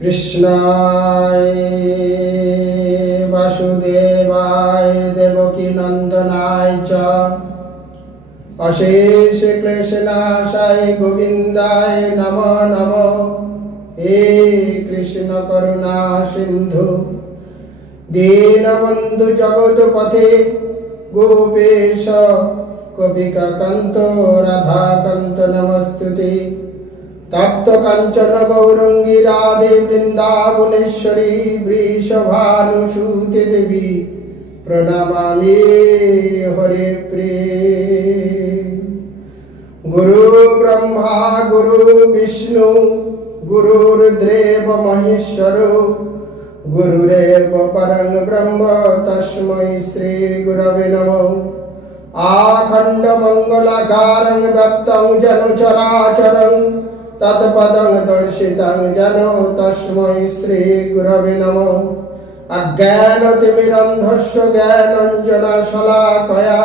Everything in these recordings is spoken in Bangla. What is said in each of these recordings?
कृष्णाय वासुदेवाय देवकी नंदनाय च अशेष क्लेशनाशाय गोविंदाय नमो नमो। हे कृष्ण करुणा सिंधु दीनबंधु जगतपथे गोपेश कपिकान्त राधाकान्त नमस्तुते। तप्त कांचन गौरंगी राधे वृंदावनेश्वरी वृषभानुसुते देवी प्रणमामि हरे प्रिये। गुरु ब्रह्मा गुरु विष्णु गुरुर्देव महेश्वरो गुरुरेव परं ब्रह्म तस्मै श्री गुरवे नमः। आखंड मंगलाकारं व्याप्तं जन चराचरं तत्पदं दर्शितं जनो तस्मै श्री गुरवे नमः। अज्ञानतिमिरन्धस्य ज्ञानाञ्जनशलाकया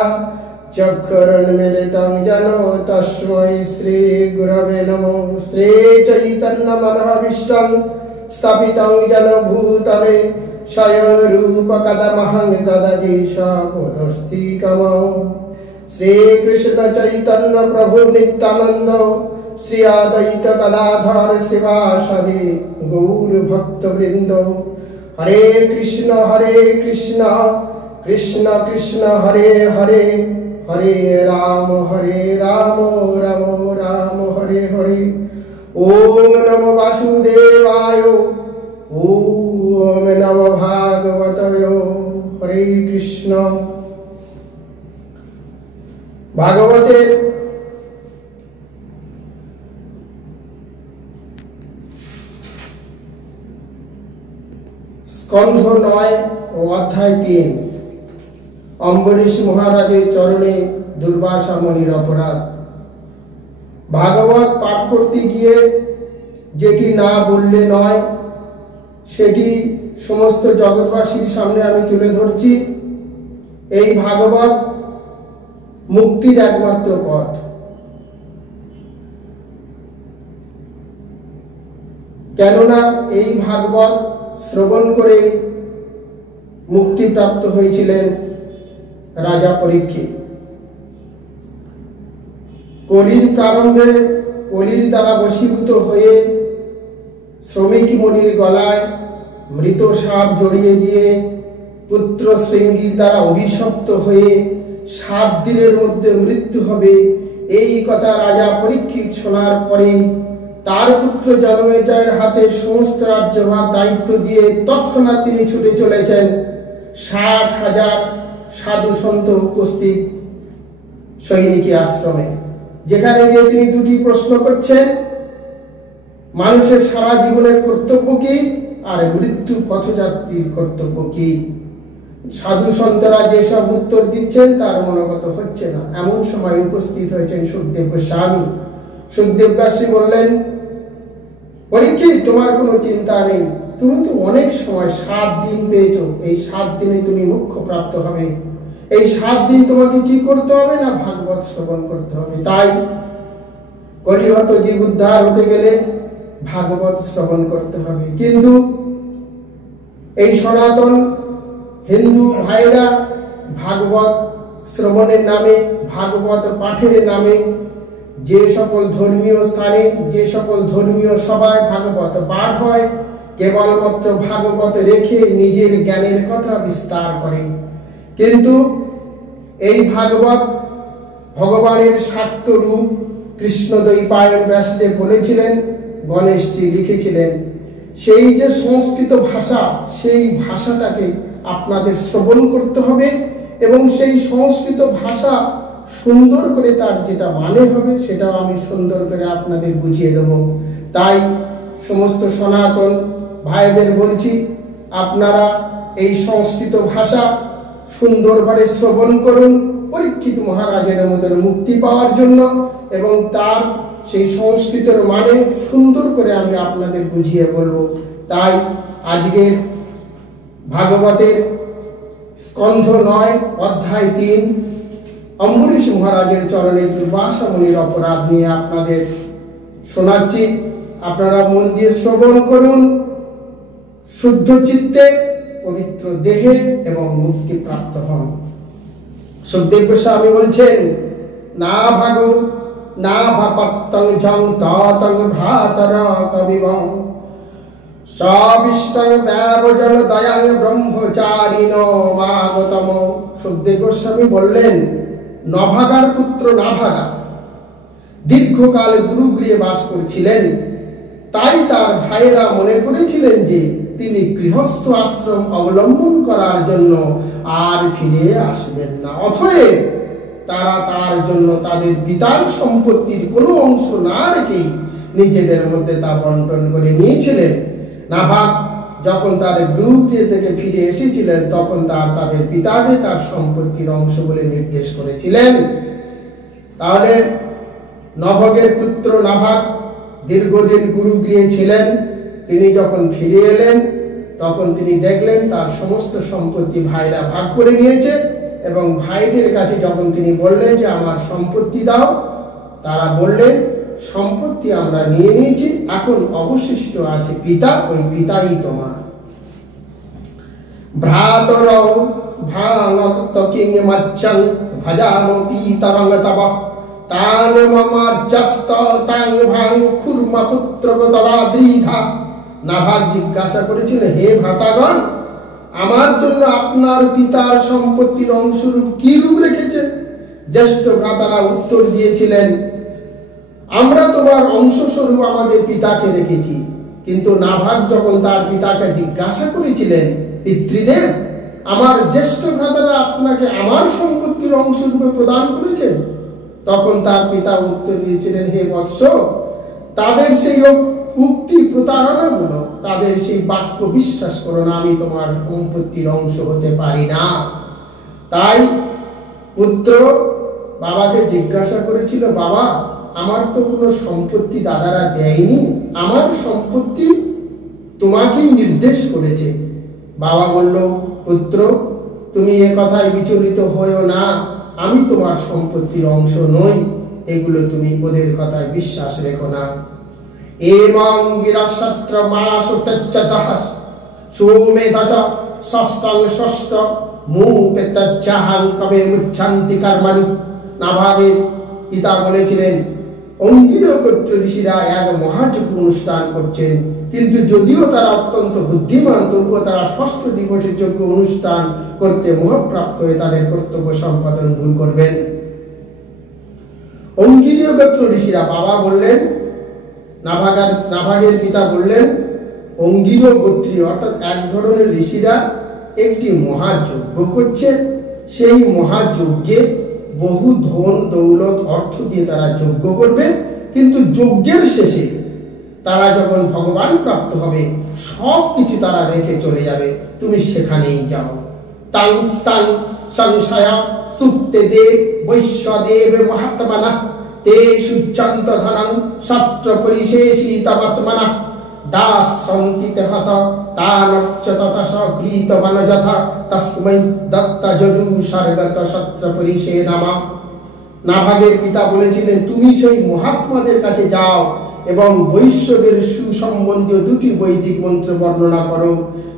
चक्षुरुन्मीलितं जनो तस्मै श्री गुरवे नमः। श्रीचैतन्यमनोभीष्टं स्थापितं येन भूतले स्वयं रूपकदमहं ददति सपदस्तिकमो। श्रीकृष्ण चैतन्य प्रभु नित्यानंद श्री अद्वैत गदाधर शिवासादि गौर भक्तवृंद। हरे कृष्ण कृष्ण कृष्ण हरे हरे हरे राम राम राम हरे हरे। ओम नमो वासुदेवाय ओम नमो भागवताय। हरे कृष्ण। भागवतेर स्कंध 9 ও অধ্যায় 3 অম্বরীশ মহারাজের চরণে দুর্বাসা মুনির অপরাধ। ভাগবত পাঠ করতে গিয়ে যেটি না বললে নয় সেটি সমস্ত জগৎবাসীর সামনে আমি তুলে ধরছি। এই ভাগবত মুক্তির একমাত্র পথ। কেননা এই ভাগবত শ্রবণ করে মুক্তিপ্রাপ্ত হয়েছিলেন রাজা পরীক্ষিত। কলির প্রারম্ভে কলির দ্বারা বশীভূত হয়ে শ্রমিক মুনির গলায় মৃত সাপ জড়িয়ে দিয়ে পুত্র শৃঙ্গীর দ্বারা অভিশপ্ত হয়ে 7 দিনের মধ্যে মৃত্যু হবে, এই কথা রাজা পরীক্ষিত শোনার পরে তার পুত্র জনমেজয়ের হাতে সমস্ত রাজ্যভার দায়িত্ব দিয়ে তৎক্ষণাৎ তিনি ছুটে চলেছেন 60,000 সাধু সন্ত উপস্থিত সৈনিকী আশ্রমে। যেখানে গিয়ে তিনি দুটি প্রশ্ন করছেন, মানুষের সারা জীবনের কর্তব্য কি আর মৃত্যু পথযাত্রীর কর্তব্য কি। সাধু সন্তরা যেসব উত্তর দিচ্ছেন তার মনোগত হচ্ছে না। এমন সময় উপস্থিত হয়েছেন সুখদেব গোস্বামী। সুখদেব গোস্বামী বললেন, পরীক্ষিত তোমার কোনো চিন্তা নেই, তুমি তো অনেক সময় 7 দিন পেয়েছো, এই 7 দিনে তুমি মোক্ষ প্রাপ্ত হবে। এই 7 দিন তোমাকে কি করতে হবে না ভাগবত শ্রবণ করতে হবে। তাই কলিহত জীব উদ্ধার হতে গেলে ভাগবত শ্রবণ করতে হবে। কিন্তু এই সনাতন হিন্দু ভাইরা ভাগবত শ্রবণের নামে ভাগবত পাঠের নামে যে সকল ধর্মীয় স্থানে যে সকল ধর্মীয় সভায় ভাগবত পাঠ হয় কেবলমাত্র ভাগবত রেখে নিজের জ্ঞানের কথা বিস্তার করে। কিন্তু এই ভাগবত ভগবানের স্বার্থ রূপ কৃষ্ণদ্বৈপায়ন ব্যাসদেব বলেছিলেন, গণেশজি লিখেছিলেন, সেই যে সংস্কৃত ভাষা সেই ভাষাটাকে আপনাদের শ্রবণ করতে হবে এবং সেই সংস্কৃত ভাষা সুন্দর করে তার যেটা মানে হবে সেটাও আমি সুন্দর করে আপনাদের বুঝিয়ে দেব। তাই সমস্ত সনাতন ভাইদের বলছি, আপনারা এই সংস্কৃত ভাষা সুন্দরভাবে শ্রবণ করুন পরীক্ষিত মহারাজের মতন মুক্তি পাওয়ার জন্য, এবং তার সেই সংস্কৃতের মানে সুন্দর করে আমি আপনাদের বুঝিয়ে বলবো। তাই আজকের ভাগবতের স্কন্ধ 9 অধ্যায় 3 অম্বরীশ মহারাজের চরণে দুর্বাসা মুনির অপরাধ নিয়ে আপনাদের শোনাচ্ছি। আপনারা মন দিয়ে শ্রবণ করুন শুদ্ধ চিত্তে, পবিত্র দেহে এবং মুক্তি প্রাপ্ত হন। সুখদেব গোস্বামী বলছেন, না ভাগো না ভাপত্তং ঝং ততং ভ্রাতর কবিবং সবিষ্টং ব্যবজন দয়াং ব্রহ্মচারিণ মাগতম। সুখদেব গোস্বামী বললেন, নভাগার পুত্র নাভাগা দীর্ঘকাল গুরুগৃহে বাস করছিলেন। তাই তার ভাইয়েরা মনে করেছিলেন যে তিনি গৃহস্থ আশ্রম অবলম্বন করার জন্য আর ফিরে আসবেন না। অতএব তারা তার জন্য তাদের পিতার সম্পত্তির কোনো অংশ না রেখেই নিজেদের মধ্যে তা বন্টন করে নিয়েছিলেন। নাভাগ যখন তার গুরুগৃহ থেকে ফিরে এসেছিলেন তখন তাদের পিতাকে তার সম্পত্তির অংশ বলে নির্দেশ করেছিলেন। তাহলে নভগের পুত্র নাভাগ দীর্ঘদিন গুরুগৃহে ছিলেন। তিনি যখন ফিরে এলেন তখন তিনি দেখলেন তার সমস্ত সম্পত্তি ভাইরা ভাগ করে নিয়েছে, এবং ভাইদের কাছে যখন তিনি বললেন যে আমার সম্পত্তি দাও, তারা বললেন সম্পত্তি আমরা নিয়ে নিয়েছি, এখন অবশিষ্ট আছে পিতা, ওই পিতাই তোমার। ভ্রাতর ভাঙত কিং মচ্ছং ভজাম পিতরং তব তাং মমার্চস্ত তাং ভাং খুরমা পুত্রক তদা দ্বিধা। নাভাগ জিজ্ঞাসা করেছিলেন, হে ভ্রাতাগণ, আমার জন্য আপনার পিতার সম্পত্তির অংশরূপ কি রূপ রেখেছেন? জ্যেষ্ঠ ভ্রাতারা উত্তর দিয়েছিলেন, আমরা তোমার অংশস্বরূপ আমাদের পিতাকে রেখেছি। কিন্তু নাভাগ যখন তার পিতাকে জিজ্ঞাসা করেছিলেন, পিতৃদেব, আমার জ্যেষ্ঠ ভ্রাতারা আপনাকে আমার সম্পত্তির অংশরূপে প্রদান করেছেন, তখন তার পিতা উত্তর দিয়েছিলেন, হে বৎস, তাদের সেই উক্তি প্রতারণামূলক, তাদের সেই বাক্য বিশ্বাস করো না, আমি তোমার সম্পত্তির অংশ হতে পারি না। তাই পুত্র বাবাকে জিজ্ঞাসা করেছিল, বাবা, আমার তো কোনো সম্পত্তি দাদারা দেয়নি, আমার সম্পত্তি তোমাকেই নির্দেশ করেছে। বাবা বলল, পুত্র, তুমি এ কথায় বিচলিত হয়েও না, আমি তোমার সম্পত্তির অংশ নই, এগুলো তুমি ওদের কথায় বিশ্বাস রেখো না। এবং গিরাশত্র মাস তচ্চদহস সুমেধস ষষ্ঠং ষষ্ঠ মুপেতচ্চাহং কবে মুচ্ছন্তি কর্মণি। নাভাগের পিতা বলেছিলেন, অঙ্গিরীয় গোত্র ঋষিরা এক মহাযজ্ঞ অনুষ্ঠান করছেন, কিন্তু যদিও তারা অত্যন্ত বুদ্ধিমান, তবুও তারা ষষ্ঠ দিবসের যজ্ঞ অনুষ্ঠান করতে মোহপ্রাপ্ত হয়ে তাদের কর্তব্য সম্পাদন ভুল করবেন। অঙ্গিরীয় গোত্র ঋষিরা, বাবা বললেন, নাভাগের পিতা বললেন, অঙ্গিরীয় গোত্রীয় অর্থাৎ এক ধরনের ঋষিরা একটি মহাযজ্ঞ করছে, সেই মহাযজ্ঞে বহু ধন দৌলত অর্থ দিয়ে তারা যজ্ঞ করবে, কিন্তু যজ্ঞের শেষে তারা যখন ভগবান প্রাপ্ত হবে সব কিছু তারা রেখে চলে যাবে, তুমি সেখানেই যাও। তাং স্তাং সংশয়া সুপ্তে দেব বৈশ্যদেব মহাত্মনা তে সুচ্চন্ত ধনং সত্র পরিশেষিতমাত্মনা দাস সন্তিতে হত তানর্চ ততস গৃহীতবান যথা তস্मै দত্ত যজু স্বর্গত সত্র পরিষে নামা। নাভাগের পিতা বলেছিলেন, তুমি সেই মহাত্মাদের কাছে যাও এবং বৈশ্যদের সুসম্বন্ধীয় দুটি বৈদিক মন্ত্র বর্ণনা করো।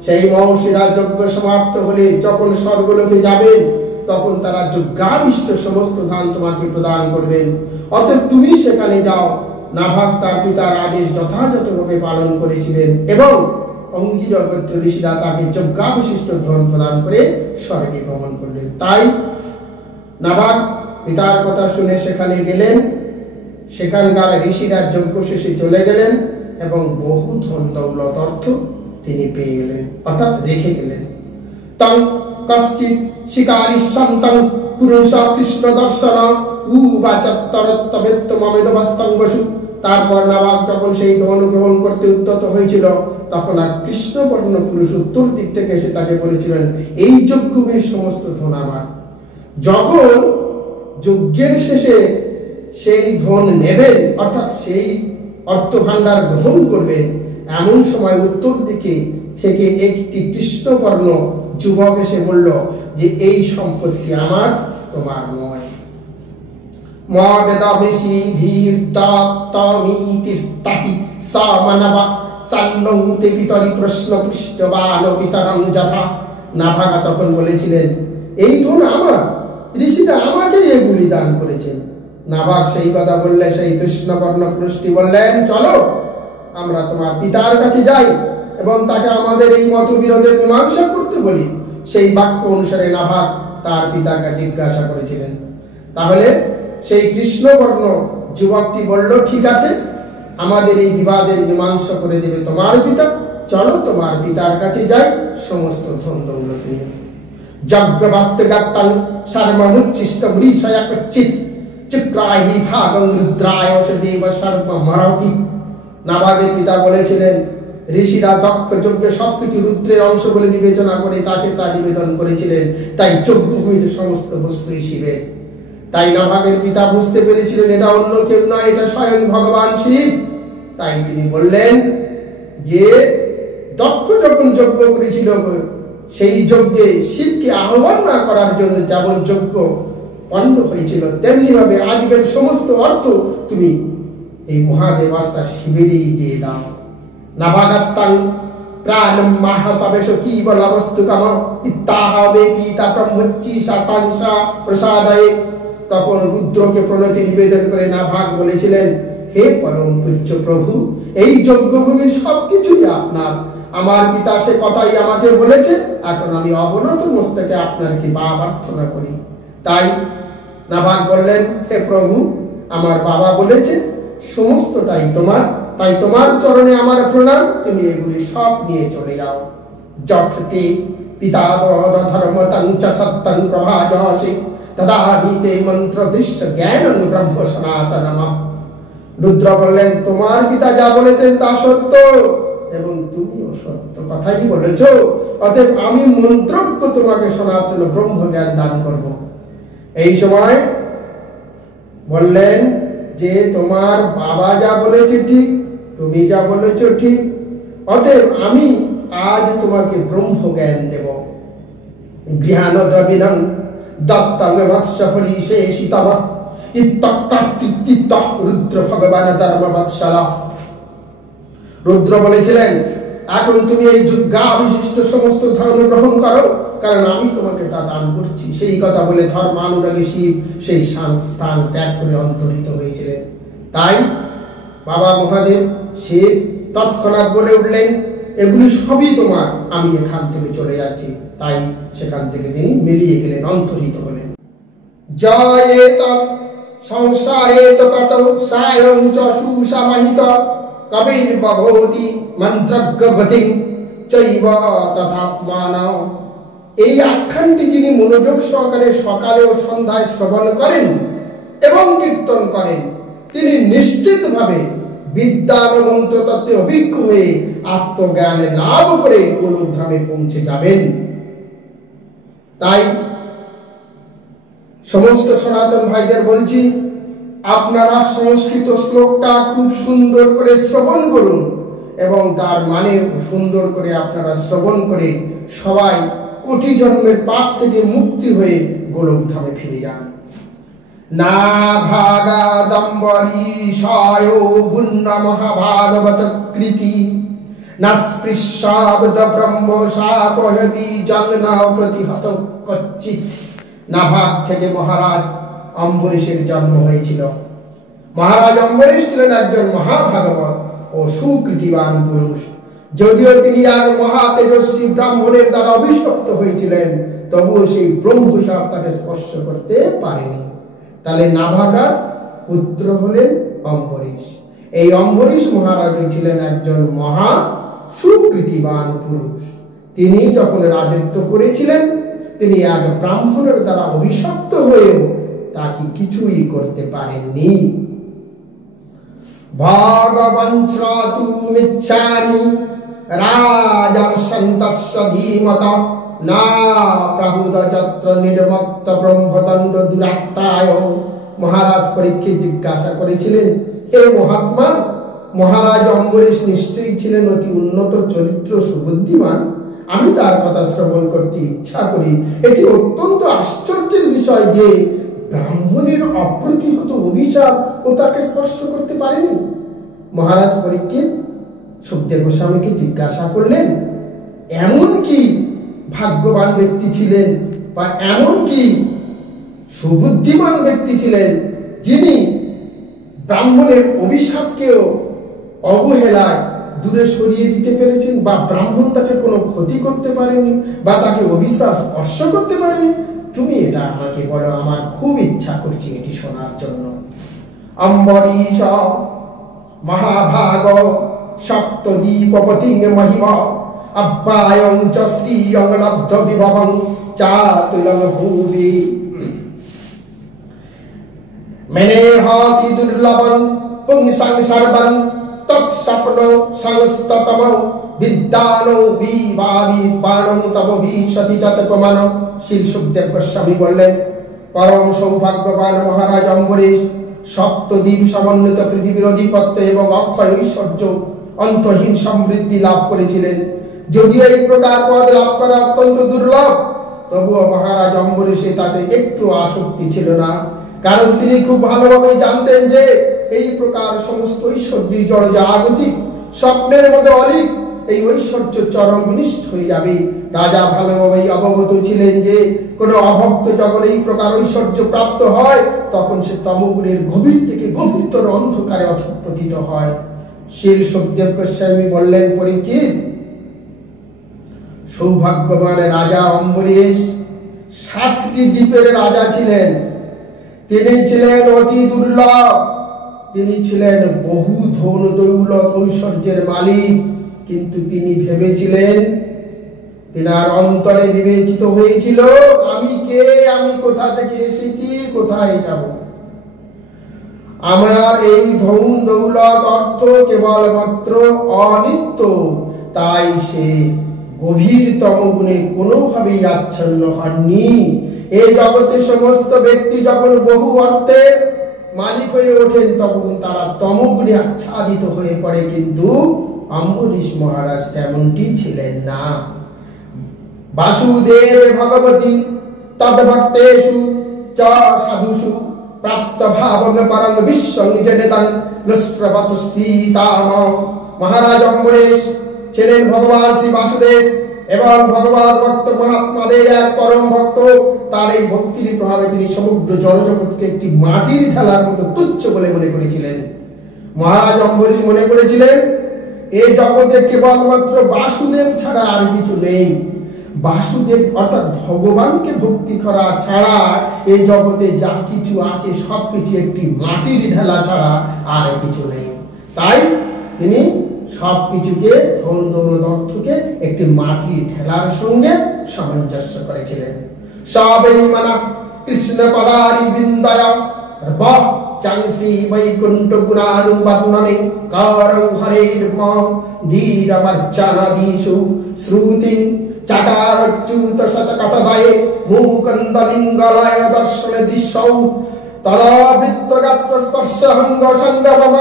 সেই মহর্ষিরা যজ্ঞ সমাপ্ত হলে যখন স্বর্গলোকে যাবেন তখন তারা যজ্ঞাবিষ্ট সমস্ত ধান তোমাকে প্রদান করবেন, অতএব তুমি সেখানে যাও। নাভাগ তার পিতার আদেশ যথাযথভাবে পালন করেছিলেন এবং অঙ্গিরীয় গোত্র ঋষিরা তাকে যজ্ঞাবিশিষ্ট ধন প্রদান করে স্বর্গে গমন করলেন। তাই নাভাগ পিতার কথা শুনে সেখানে গেলেন, সেখানকার ঋষিরা যজ্ঞ শেষে চলে গেলেন এবং বহু ধন দৌলত অর্থ তিনি পেয়ে গেলেন, অর্থাৎ রেখে গেলেন। তং কশ্চিৎ শিকারী সন্তং পুরুষ কৃষ্ণ দর্শন উবাচত্তরত্তবেত্তমেদবস্তং বসু। তারপর নাভাগ যখন সেই ধন গ্রহণ করতে উদ্যত হয়েছিল তখন এক কৃষ্ণবর্ণ পুরুষ উত্তর দিক থেকে এসে তাকে বলেছিলেন, এই যজ্ঞভূমির সমস্ত ধন আমার। যখন যজ্ঞের শেষে সেই ধন নেবেন, অর্থাৎ সেই অর্থ ভাণ্ডার গ্রহণ করবেন, এমন সময় উত্তর দিকে থেকে একটি কৃষ্ণবর্ণ যুবক এসে বলল যে এই সম্পত্তি আমার, তোমার নয়। মা বেদাবেশী ভীর দত্তমিতির্তাহি সা মানবা সান্নৌতে পিতরি প্রশ্ন পৃষ্ঠবান পিতরং যথা। নাভাগা তখন বলেছিলেন, এই ধন আমার, ঋষিরা আমাকেই এগুলি দান করেছেন। নাভাগ সেই কথা বললে সেই কৃষ্ণবর্ণ পুরুষটি বললেন, চলো আমরা তোমার পিতার কাছে যাই এবং তাকে আমাদের এই মতবিরোধের মীমাংসা করতে বলি। সেই বাক্য অনুসারে নাভাগ তার পিতাকে জিজ্ঞাসা করেছিলেন। তাহলে সেই কৃষ্ণবর্ণ যুবকটি বলল, ঠিক আছে, আমাদের এই বিবাদের মীমাংসা করে দেবে তোমার পিতা, চলো তোমার পিতার কাছে যাই সমস্ত ধন দৌলত নিয়ে। যজ্ঞবাস্তুগাত্তাং সর্বমুচ্ছিষ্টম ঋষয়া কচ্চিৎ চিক্রাহি ভাগং রুদ্রায় দেব সর্বমরতি। নাভাগের পিতা বলেছিলেন, ঋষিরা দক্ষ যজ্ঞে সবকিছু রুদ্রের অংশ বলে বিবেচনা করে তাকে তা নিবেদন করেছিলেন, তাই যজ্ঞভূমির সমস্ত বস্তুই শিবের। তাই নাভাগের পিতা বুঝতে পেরেছিলেন এটা অন্য কেউ নয়, এটা স্বয়ং ভগবান শিব। তাই তিনি বললেন যে দক্ষ যখন যজ্ঞ করেছিল সেই যজ্ঞে শিবকে আহ্বান না করার জন্য যেমন যজ্ঞ পণ্ড হয়েছিল, তেমনি ভাবে আজকের সমস্ত অর্থ তুমি এই মহাদেব আস্থা শিবেরই দিয়ে দাও। নাভাগাস্তাং প্রাণম মাহাতবেশ কিবল বস্তুকাম ইত্তাহাবে পিতা ব্রহ্মচ্ছি সাতাংশা প্রসাদয়ে। তখন রুদ্রকে প্রণতি নিবেদন করে নাভাগ বলেছিলেন, হে পরম পূজ্য প্রভু, এই যজ্ঞভূমির সবকিছুই আপনার। আমার পিতা সে কথাই আমাকে বলেছে, এখন আমি অবনত মস্তকে আপনার কৃপা প্রার্থনা করি। তাই নাভাগ বললেন, হে প্রভু, আমার বাবা বলেছে সমস্তটাই তোমার, তাই তোমার চরণে আমার প্রণাম, তুমি এগুলি সব নিয়ে চলে যাও। যথতে পিতাবদ ধর্মতং চ সত্যং প্রভাজসে তদাহিতে মন্ত্র দৃশ্য জ্ঞানং ব্রহ্ম সনাতনম। রুদ্র বললেন, তোমার পিতা যা বলেছেন তা সত্য এবং তুমিও সত্য কথাই বলেছ, অতএব আমি মন্ত্রজ্ঞ তোমাকে সনাতন ব্রহ্ম জ্ঞান দান করব। এই সময় বললেন যে তোমার বাবা যা বলেছে ঠিক, তুমি যা বলেছ ঠিক, অতএব আমি আজ তোমাকে ব্রহ্ম জ্ঞান দেব। গৃহাণ দ্রবিণং দত্তং মৎস্য পরিশেষিতম ইত্তত্তৃত্তিত্তঃ রুদ্র ভগবান ধর্মবৎসল। রুদ্র বলেছিলেন, এখন তুমি এই যজ্ঞা বিশিষ্ট সমস্ত ধর্ম গ্রহণ করো, কারণ আমি তোমাকে তা দান করছি। সেই কথা বলে ধর্মানুরাগী শিব সেই স্থান ত্যাগ করে অন্তর্হিত হয়েছিলেন। তাই বাবা মহাদেব শিব তৎক্ষণাৎ বলে উঠলেন, এগুলি সবই তোমার, আমি এখান থেকে চলে যাচ্ছি। তাই সেখান থেকে তিনি মিলিয়ে গেলেন, অন্তর্হিত হলেন। জয়েত সংসারেত প্রত সায়ং চ সুসমাহিত কবির বভূতি মন্ত্রজ্ঞ গতি চৈব তথাত্মান। এই আখ্যানটি যিনি মনোযোগ সহকারে সকালে ও সন্ধ্যায় শ্রবণ করেন এবং কীর্তন করেন, তিনি নিশ্চিতভাবে বিদ্যান ও মন্ত্রতত্ত্বে অভিজ্ঞ হয়ে আত্মজ্ঞানে লাভ করে গোলকধামে পৌঁছে যাবেন। তাই সমস্ত সনাতন ভাইদের বলছি, আপনারা সংস্কৃত শ্লোকটা খুব সুন্দর করে শ্রবণ করুন এবং তার মানে সুন্দর করে আপনারা শ্রবণ করে সবাই কোটি জন্মের পাপ থেকে মুক্তি হয়ে গোলকধামে ফিরে যান। না ভাগা দম্বরীশায় বুন্ন মহাভাগবত কৃতি না স্পৃশাব্দ ব্রহ্ম সাপহবি জন্ম প্রতিহত কচ্চিৎ। নাভাগ থেকে মহারাজ অম্বরীশের জন্ম হয়েছিল। মহারাজ অম্বরীশ ছিলেন একজন মহাভাগবত ও সুকৃতিবান পুরুষ। যদিও তিনি এক মহা তেজস্বী ব্রাহ্মণের দ্বারা অভিশপ্ত হয়েছিলেন, তবুও সেই ব্রহ্মসাপ তাকে স্পর্শ করতে পারেনি। তাহলে নাভাগার পুত্র হলেন অম্বরীশ। এই অম্বরীশ মহারাজ ছিলেন একজন মহা সুকৃতিবান পুরুষ। তিনি যখন রাজত্ব করেছিলেন, তিনি এক ব্রাহ্মণের দ্বারা অভিশপ্ত হয়েও তাকে কিছুই করতে পারেননি। ভগবঞ্ছ্রাতুমিচ্ছামি রাজর্ষন্তস্য ধীমত না প্রবুদ যত্র নির্মক্ত ব্রহ্মদণ্ড দুরাত্মায়। মহারাজ পরীক্ষিত জিজ্ঞাসা করেছিলেন, হে মহাত্মা, মহারাজ অম্বরীশ নিশ্চয়ই ছিলেন অতি উন্নত চরিত্র, সুবুদ্ধিমান। আমি তার কথা শ্রবণ করতে ইচ্ছা করি। এটি অত্যন্ত আশ্চর্যের বিষয় যে ব্রাহ্মণের অপ্রতিহত অভিশাপ ও তাকে স্পর্শ করতে পারেনি। মহারাজ পরীক্ষিত সুখদেব গোস্বামীকে জিজ্ঞাসা করলেন, এমন কি ভাগ্যবান ব্যক্তি ছিলেন বা এমন কি সুবুদ্ধিমান ব্যক্তি ছিলেন যিনি ব্রাহ্মণের অভিশাপকেও অবহেলায় দূরে সরিয়ে দিতে পেরেছেন, বা ব্রাহ্মণ তাকে কোনো ক্ষতি করতে পারেনি বা তাকে অবিশ্বাস স্পর্শ করতে পারেনি? তুমি এটা আমাকে বলো, আমার খুব ইচ্ছা করছে এটি শোনার জন্য। অম্বরীশ মহাভাগ সপ্তদ্বীপপতি মহিমা আব্বায়ং চ শ্রিয়ং লব্ধ বিভবং চাতুলং ভুবি মেনেহাতি দুর্লভং পুংসং সর্বং তৎস্বপ্ন সংস্ততম বিদ্যানো বিবাবির্বাণং তব বিশতি যতপমানম। শ্রী সুখদেব গোস্বামী বললেন, পরম সৌভাগ্যবান মহারাজ অম্বরীশ সপ্তদ্বীপ সমন্বিত পৃথিবীর অধিপত্য এবং অক্ষয় ঐশ্বর্য অন্তহীন সমৃদ্ধি লাভ করেছিলেন। যদিও এই প্রকার পদ লাভ করা অত্যন্ত দুর্লভ, তবুও মহারাজ অম্বরীশে তাতে একটু আসক্তি ছিল না, কারণ তিনি খুব ভালোভাবে জানতেন যে এই প্রকার সমস্ত ঐশ্বর্যই জড় জাগতিক, স্বপ্নের মতো অলিক। এই ঐশ্বর্য চরম বিনিষ্ট হয়ে যাবে। রাজা ভালোভাবেই অবগত ছিলেন যে কোন অভক্ত যখন এই প্রকার ঐশ্বর্য প্রাপ্ত হয় তখন সে তমগুণের গভীর থেকে গভীরতর অন্ধকারে অধঃপতিত হয়। শ্রী সুখদেব গোস্বামী বললেন, পরীক্ষিত, সৌভাগ্যবান রাজা অম্বরীশ 7টি দ্বীপের রাজা ছিলেন। তিনি ছিলেন অতি দুর্লভ, তিনি ছিলেন বহু ধন দৌলত ঐশ্বর্যের মালিক, কিন্তু তিনি ভেবেছিলেন, তিনার অন্তরে বিবেচিত হয়েছিল, আমি কে, আমি কোথা থেকে এসেছি, কোথায় যাব। আমার এই ধন দৌলত অর্থ কেবলমাত্র অনিত্য, তাই সে গভীরতম গুণে কোনোভাবেই আচ্ছন্ন হননি। এই জগতের সমস্ত ব্যক্তি যখন বহু অর্থের মালিক হয়ে ওঠেন তখন তারা তমগুণে আচ্ছাদিত হয়ে পড়ে, কিন্তু অম্বরীশ মহারাজ তেমনটি ছিলেন না। বাসুদেব ভগবতী তদ্ভক্তেষু চ সাধুষু প্রাপ্ত ভাবং পরং বিশ্বং জনেতাং লুষ্ট্রবত সীতাম। মহারাজ অম্বরীশ ছিলেন ভগবান শ্রী বাসুদেব এবং ভগবত ভক্ত মহাত্মাদের এক পরম ভক্ত। তার এই ভক্তির প্রভাবে তিনি সমগ্র জড়জগৎকে একটি মাটির ঢেলার মতো তুচ্ছ বলে মনে করেছিলেন। মহারাজ অম্বরীশ মনে করেছিলেন, এই জগতে কেবলমাত্র বাসুদেব ছাড়া আর কিছু নেই। বাসুদেব অর্থাৎ ভগবানকে ভক্তি করা ছাড়া এই জগতে যা কিছু আছে সবকিছু একটি মাটির ঢেলা ছাড়া আর কিছু নেই। তাই তিনি সবকিছুকে ধন দৌলত অর্থকে একটি মাটির ঢেলার সঙ্গে সামঞ্জস্য করেছিলেন। সবেই মানা কৃষ্ণ পদারি বিন্দয়া বাহ চাংসি বৈকুণ্ঠ গুণানুবর্ণনে কারৌ হরের মম ধীরমর্চনাদিষু শ্রুতিং চাকারচ্যুত শতকথদয়ে মুকন্দলিঙ্গলয় দর্শন দৃশ্যৌ তলাবৃত্ত গাত্র স্পর্শ হঙ্গ সঙ্গমম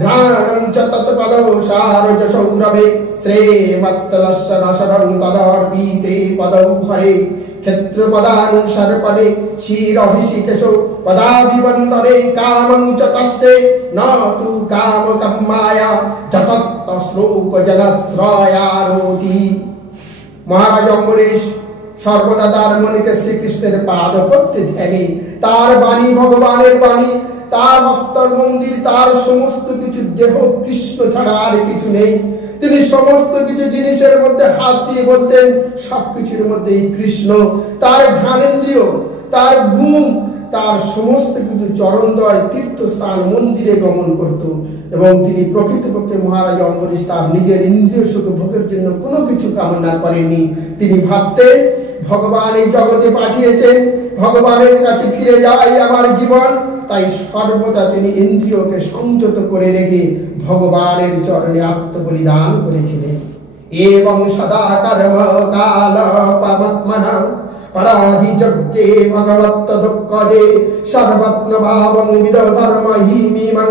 ঘ্রাণং চ তৎপদৌ সারজ সৌরভে শ্রেমত্তলস্যনশরং তদর্পিতে পদৌ হরে ক্ষেত্রপদানুসর্পণে শিরহৃষিকেশ পদাভিবন্দনে কামং চ তস্যে ন তু কামকাম্মায়া যতত্ত শ্লোক জনশ্রয়ারোতি। মহারাজ অম্বরীশ সর্বদা তার মনকে শ্রীকৃষ্ণের পাদপদ্মে ধ্যানে, তার বাণী ভগবানের বাণী, তার হস্তর মন্দির, তার সমস্ত কিছু দেহ কৃষ্ণ ছাড়া আর কিছু নেই। তিনি সমস্ত কিছু জিনিসের মধ্যে হাত দিয়ে বলতেন সবকিছুর মধ্যেই কৃষ্ণ। তার ঘ্রাণেন্দ্রিয়, তার ঘুম, তার সমস্ত কিছু চরণদ্বয় তীর্থস্থান মন্দিরে গমন করত। এবং তিনি প্রকৃতপক্ষে মহারাজ অম্বরীশ তার নিজের ইন্দ্রিয় সুখ ভোগের জন্য কোনো কিছু কামনা করেননি। তিনি ভাবতেন, ভগবান এই জগতে পাঠিয়েছেন, ভগবানের কাছে ফিরে যায় আমার জীবন। তাই সর্বদা তিনি ইন্দ্রিয়কে সংযত করে রেখে ভগবানের চরণে আত্মবলিদান করেছিলেন। এবং সদা কর্ম কাল পাবত্মনা পরাধি যজ্ঞে ভগবত্ত দুঃখজে সর্বত্র ভাবং বিদ ধর্ম হিমিমং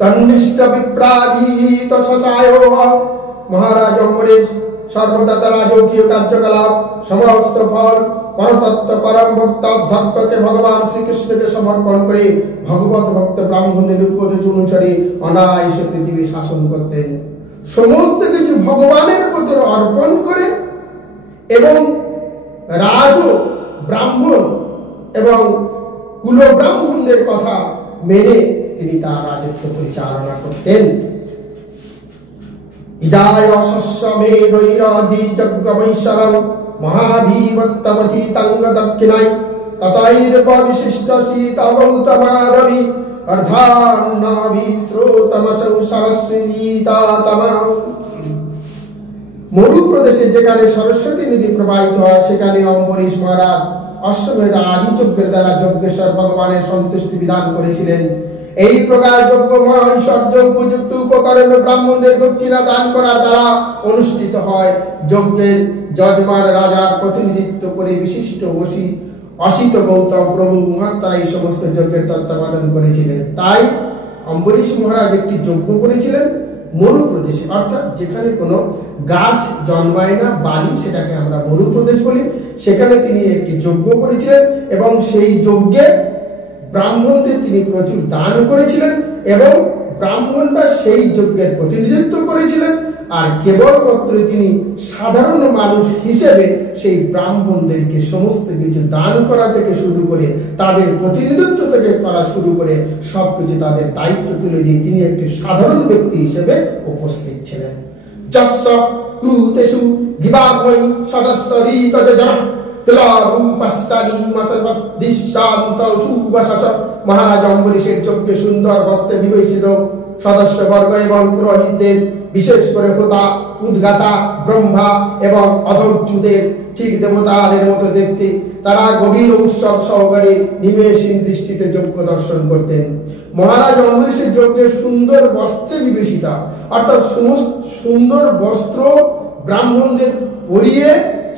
তন্নিষ্ঠ বিপ্রাধীত শশায়। মহারাজ অম্বরীশ সর্বদা তার রাজকীয় কার্যকলাপ সমস্ত ফল পরতত্ত্ব পরম ভক্ত ভক্তকে ভগবান শ্রীকৃষ্ণকে সমর্পণ করে ভগবত ভক্ত ব্রাহ্মণদের উপদেশ অনুসারে অনায়াসে পৃথিবী শাসন করতেন। সমস্ত কিছু ভগবানের প্রতি অর্পণ করে এবং রাজ ব্রাহ্মণ এবং কুল ব্রাহ্মণদের কথা মেনে তিনি তার রাজত্ব পরিচালনা করতেন। ইজায় শস্যমেধৈরাধি যজ্ঞমৈশ্বরং মহাভীমত্তমচিতাঙ্গ দক্ষিণায় ততৈর্ব বিশিষ্ট শীত গৌতমাদবি অর্ধান্নাভি শ্রোতমসৌ সরস্বতীতাতমা। মরু প্রদেশে যেখানে সরস্বতী নদী প্রবাহিত হয় সেখানে অম্বরীশ মহারাজ অশ্বমেধ আদি যজ্ঞের দ্বারা যজ্ঞেশ্বর ভগবানের সন্তুষ্টি বিধান করেছিলেন। এই প্রকার যজ্ঞময় ঐশ্বর্য উপযুক্ত উপকরণ ব্রাহ্মণদের দক্ষিণা দান করার দ্বারা অনুষ্ঠিত হয়। যজ্ঞের যজমান রাজার প্রতিনিধিত্ব করে বিশিষ্ট অসিত গৌতম প্রভু মহাত্মারা এই সমস্ত যজ্ঞের তত্ত্বাবধান করেছিলেন। তাই অম্বরীশ মহারাজ একটি যজ্ঞ করেছিলেন মরু প্রদেশে, অর্থাৎ যেখানে কোনো গাছ জন্মায় না, বালি, সেটাকে আমরা মরু প্রদেশ বলি। সেখানে তিনি একটি যজ্ঞ করেছিলেন এবং সেই যজ্ঞে ব্রাহ্মণদের তিনি প্রচুর দান করেছিলেন এবং ব্রাহ্মণরা সেই যজ্ঞের প্রতিনিধিত্ব করেছিলেন। আর কেবলমাত্র তিনি সাধারণ মানুষ হিসেবে সেই ব্রাহ্মণদেরকে সমস্ত কিছু দান করা থেকে শুরু করে তাদের প্রতিনিধিত্ব থেকে করা শুরু করে সবকিছু তাদের দায়িত্ব তুলে দিয়ে তিনি একটি সাধারণ ব্যক্তি হিসেবে উপস্থিত ছিলেন। যস্য ক্রুতেষু বিভাগময়ী সদস্যরী তজজনা মহারাজ অম্বরীশের যজ্ঞে সুন্দর বস্ত্রে বিভূষিত সদস্যবর্গ এবং পুরোহিতদের, বিশেষ করে হোতা, উদ্গাতা, ব্রহ্মা এবং অধৈর্যদের ঠিক দেবতাদের মতো দেখতে, তারা গভীর উৎসব সহকারে নিমেষহীন দৃষ্টিতে যজ্ঞ দর্শন করতেন। মহারাজ অম্বরীশের যজ্ঞে সুন্দর বস্ত্রে বিভূষিতা, অর্থাৎ সমস্ত সুন্দর বস্ত্র ব্রাহ্মণদের পরিয়ে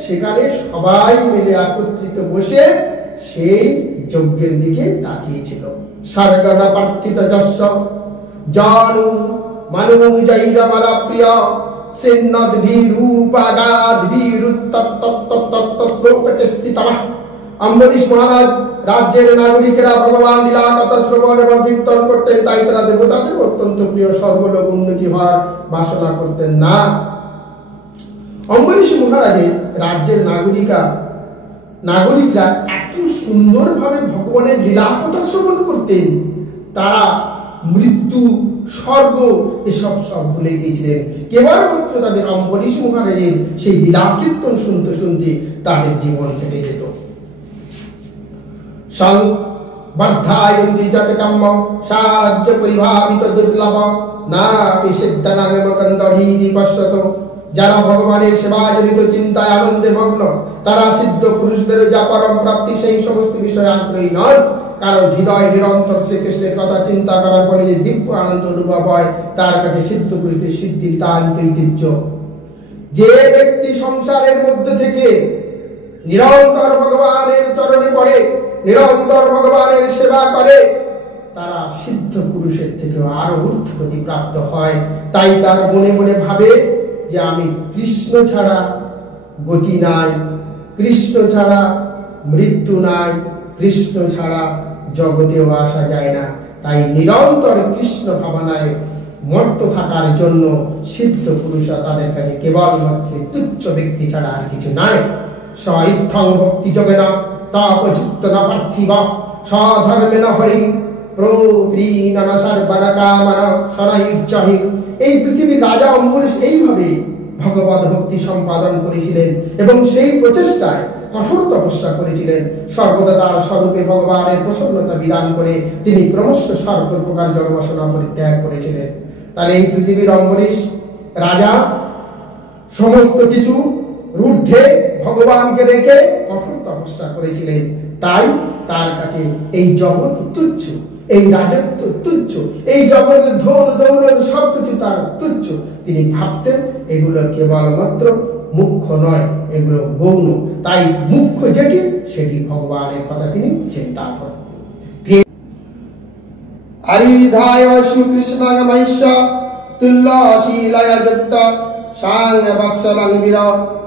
সেখানে সবাই মিলে একত্রিত বসে সেই যজ্ঞের দিকে তাকিয়েছিল। সারগনা প্রার্থিত যস্য জানু মানু জৈরমালা প্রিয় সিন্নদ্ভিরূপাগাদ্ভিরুত্তত্তত্তত্তশ্লোকচেষ্টিতমঃ। অম্বরীশ মহারাজ রাজ্যের নাগরিকেরা ভগবান লীলা কথা শ্রবণ এবং কীর্তন করতেন, তাই তারা দেবতাদের অত্যন্ত প্রিয় সর্বলোক উন্নতি হওয়ার বাসনা করতেন না। অম্বরীশ মহারাজের রাজ্যের নাগরিকরা এত সুন্দরভাবে ভগবানের লীলা কথা শ্রবণ করতেন, তারা মৃত্যু, স্বর্গ এসব সব ভুলে গিয়েছিলেন। কেবলমাত্র তাদের অম্বরীশ মহারাজের সেই লীলা কীর্তন শুনতে শুনতে তাদের জীবন কেটে যেত। সংবর্ধায়ন্তি যৎকাম্য সারাজ্য পরিভাবিত দুর্লভ নাপি সিদ্ধনাগমকন্দভীতি পশ্যত। যারা ভগবানের সেবা জনিত চিন্তায় আনন্দে মগ্ন, তারা সিদ্ধ পুরুষদের যা পরম প্রাপ্তি সেই সমস্ত বিষয়ে আগ্রহী নয়, কারণ হৃদয় নিরন্তর শ্রীকৃষ্ণের কথা চিন্তা করার ফলে যে দিব্য আনন্দ অনুভব হয় তার কাছে সিদ্ধ পুরুষদের সিদ্ধির তান্ত ঐতিহ্য। যে ব্যক্তি সংসারের মধ্যে থেকে নিরন্তর ভগবানের চরণে পড়ে, নিরন্তর ভগবানের সেবা করে, তারা সিদ্ধ পুরুষের থেকে আরো ঊর্ধ্বগতি প্রাপ্ত হয়। তাই তার মনে মনে ভাবে যে আমি কৃষ্ণ ছাড়া গতি নাই, কৃষ্ণ ছাড়া মৃত্যু নাই, কৃষ্ণ ছাড়া জগতেও আসা যায় না। তাই নিরন্তর কৃষ্ণ ভাবনায় মর্ত থাকার জন্য সিদ্ধ পুরুষরা তাদের কাছে কেবলমাত্র তুচ্ছ ব্যক্তি ছাড়া আর কিছু নাই। সইত্থং ভক্তি যোগেনা তাপযুক্ত না পার্থিব স্বধর্মেন হরিং প্রপ্রীণন সর্বন কামন শনৈর্জহি। এই পৃথিবীর রাজা অম্বরীশ এইভাবে ভগবত ভক্তি সম্পাদন করেছিলেন এবং সেই প্রচেষ্টায় কঠোর তপস্যা করেছিলেন। সর্বদা তার স্বরূপে ভগবানের প্রসন্নতা বিধান করে তিনি ক্রমশ সর্বপ্রকার জড়বাসনা পরিত্যাগ করেছিলেন। তার এই পৃথিবীর অম্বরীশ রাজা সমস্ত কিছু ঊর্ধ্বে ভগবানকে রেখে কঠোর তপস্যা করেছিলেন। তাই তার কাছে এই জগৎ তুচ্ছ, এই রাজত্ব তুচ্ছ, এই জগতের ধন দৌলত সবকিছু তার তুচ্ছ। তিনি ভাবতেন এগুলো কেবলমাত্র মুখ্য নয়, এগুলো গৌণ। তাই মুখ্য যেটি সেটি ভগবানের কথা তিনি চিন্তা করতেন। আরিধায় শ্রীকৃষ্ণাং মহিষ তুল্যশীলয়া যুক্ত সাং বৎসলং বীর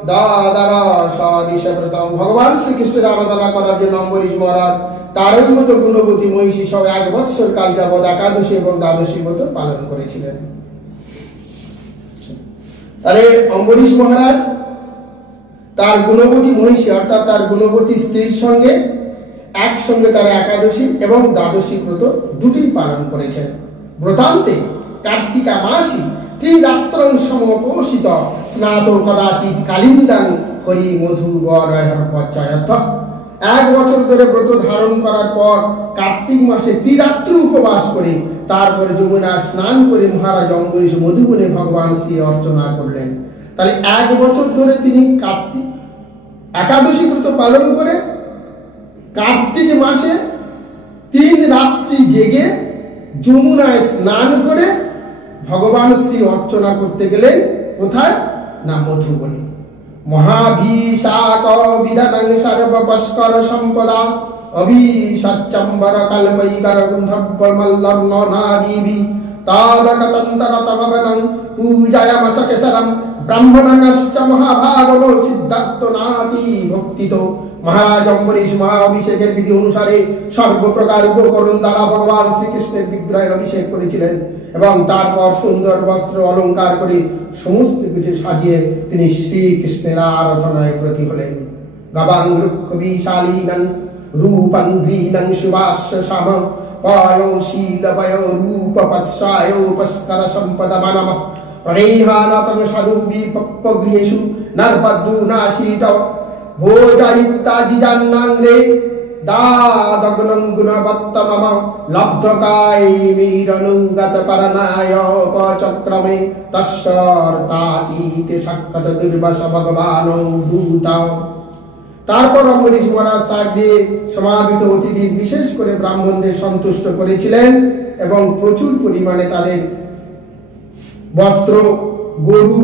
দাদার সদিশব্রতম। ভগবান শ্রীকৃষ্ণের আরাধনা করার জন্য অম্বরীশ মহারাজ তারই মতো গুণবতী মহিষী সব 1 বৎসর কাল যাবৎ একাদশী এবং দ্বাদশী ব্রত পালন করেছিলেন। তাহলে অম্বরীশ মহারাজ তার গুণবতী মহিষী অর্থাৎ তার গুণবতী স্ত্রীর সঙ্গে একসঙ্গে তারা একাদশী এবং দ্বাদশী ব্রত দুটি পালন করেছেন। ব্রতান্তে কার্তিকা মাসি ত্রিরাত্রং সমপোষিত স্নাত কদাচিৎ কালিন্দাং হরি মধু বরয়র্পচয়ত। 1 বছর ধরে ব্রত ধারণ করার পর কার্তিক মাসে ত্রিরাত্র উপবাস করে তারপরে যমুনা স্নান করে মহারাজ অম্বরীশ মধুবনে ভগবান শ্রী অর্চনা করলেন। তাহলে 1 বছর ধরে তিনি কার্তিক একাদশী ব্রত পালন করে কার্তিক মাসে 3 রাত্রি জেগে যমুনায় স্নান করে ভগবান শ্রী অর্চনা করতে গেলেন। কোথায়? না মধুবনে। মহাভিষাক বিধানং সর্বপস্কর সম্পদা অভিষচ্চম্বর কল্পৈকর গন্ধর্বমল্লর্ণনাদিভি তাদকতন্তরতভবনং পূজায়ামসকেশরম ব্রাহ্মণংশ্চ মহাভাগনো সিদ্ধার্থনাতি ভক্তিতো। মহারাজ অম্বরীশ মহাঅভিষেকের বিধি অনুসারে সর্বপ্রকার উপকরণ দ্বারা ভগবান শ্রীকৃষ্ণের বিগ্রহের অভিষেক করেছিলেন এবং তারপর সুন্দর বস্ত্র অলঙ্কার করে সমস্ত কিছু সাজিয়ে তিনি শ্রীকৃষ্ণের আরাধনায় ব্রতী হলেন। গবাং রুক্ষবিশালীনং রূপং গ্রীনং সুভাষ্য শ্যাম পায়ো শীলবয় রূপপৎসায় পুষ্কর সম্পদবনম প্रणेहानतं साधु विपक्वगृहेषु नर्पद्दूनाशीत भोजा इत्यादि जन्नांग्रे दादग्नं गुणवत्तमम लब्धकायमीरनुगत परनायकचक्रमे तस्सर्तातीते शक्कत दुर्वश भगवानो भूता। তারপর অম্বরীশ মহারাজ তাকে সমাহিত অতিথি বিশেষ করে ব্রাহ্মণদের সন্তুষ্ট করেছিলেন এবং প্রচুর পরিমাণে তাদের বস্ত্র, গরু,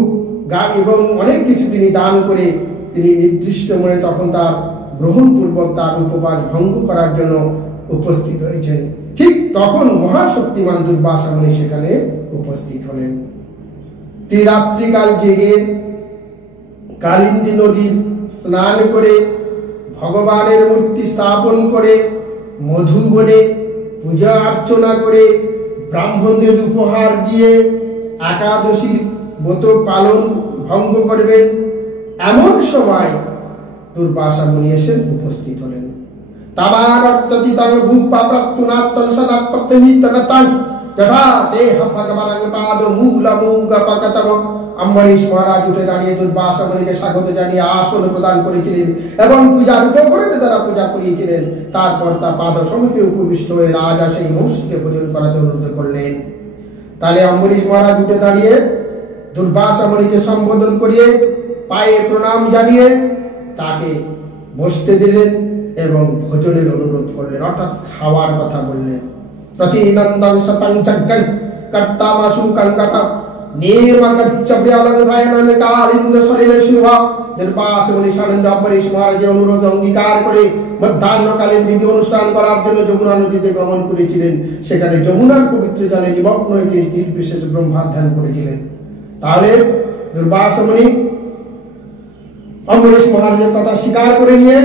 গাড়ি এবং অনেক কিছু তিনি দান করে তিনি নির্দিষ্ট মনে তখন তার গ্রহণপূর্বক তার উপবাস ভঙ্গ করার জন্য উপস্থিত হয়েছেন। ঠিক তখন মহাশক্তিমান দুর্বাসা মুনি সেখানে উপস্থিত হলেন। ত্রিরাত্রিকাল জেগে কালিন্দী নদীর স্নান করে ভগবানের মূর্তি স্থাপন করে মধুবনে পূজা অর্চনা করে ব্রাহ্মণদের উপহার দিয়ে একাদশীর ব্রত পালন ভঙ্গ করবেন। এমন সময় দুর্বাসা মুনি এসে উপস্থিত হলেন। তাবার অর্চতিতং ভূপা প্রাপ্তুনাত্তন সদাপ্রত্যনিতনতং যথা তেহ ভগবানং পাদ মূলমূগপকতম। অম্বরীশ মহারাজ উঠে দাঁড়িয়ে দুর্বাসা মুনিকে স্বাগত জানিয়ে আসন প্রদান করেছিলেন এবং পূজার উপকরণে তারা পূজা করিয়েছিলেন। তারপর তা পাদ সমীপে উপবিষ্ট হয়ে রাজা সেই মহর্ষিকে ভোজন করাতে অনুরোধ করলেন। তাহলে অম্বরীশ মহারাজ উঠে দাঁড়িয়ে দুর্বাসা মুনিকে সম্বোধন করিয়ে পায়ে প্রণাম জানিয়ে তাকে বসতে দিলেন এবং ভোজনের অনুরোধ করলেন, অর্থাৎ খাওয়ার কথা বললেন। প্রতিনন্দন শতং চক্কং কর্তামাশু কঙ্কটা নেমগচ্ছ প্রিয়ালঙ্ঘায়নন কালিন্দ শরীরে শুভা। দুর্বাসা মুনি সানন্দ অম্বরীশ মহারাজের অনুরোধ অঙ্গীকার করে মধ্যাহ্নকালীন বিধি অনুষ্ঠান করার জন্য যমুনা নদীতে গমন করেছিলেন। সেখানে যমুনার পবিত্র জলে নিমগ্ন হয়ে তিনি নির্বিশেষ ব্রহ্মাধ্যান করেছিলেন। তাহলে দুর্বাসা মুনি অম্বরীশ মহারাজের কথা স্বীকার করে নিয়ে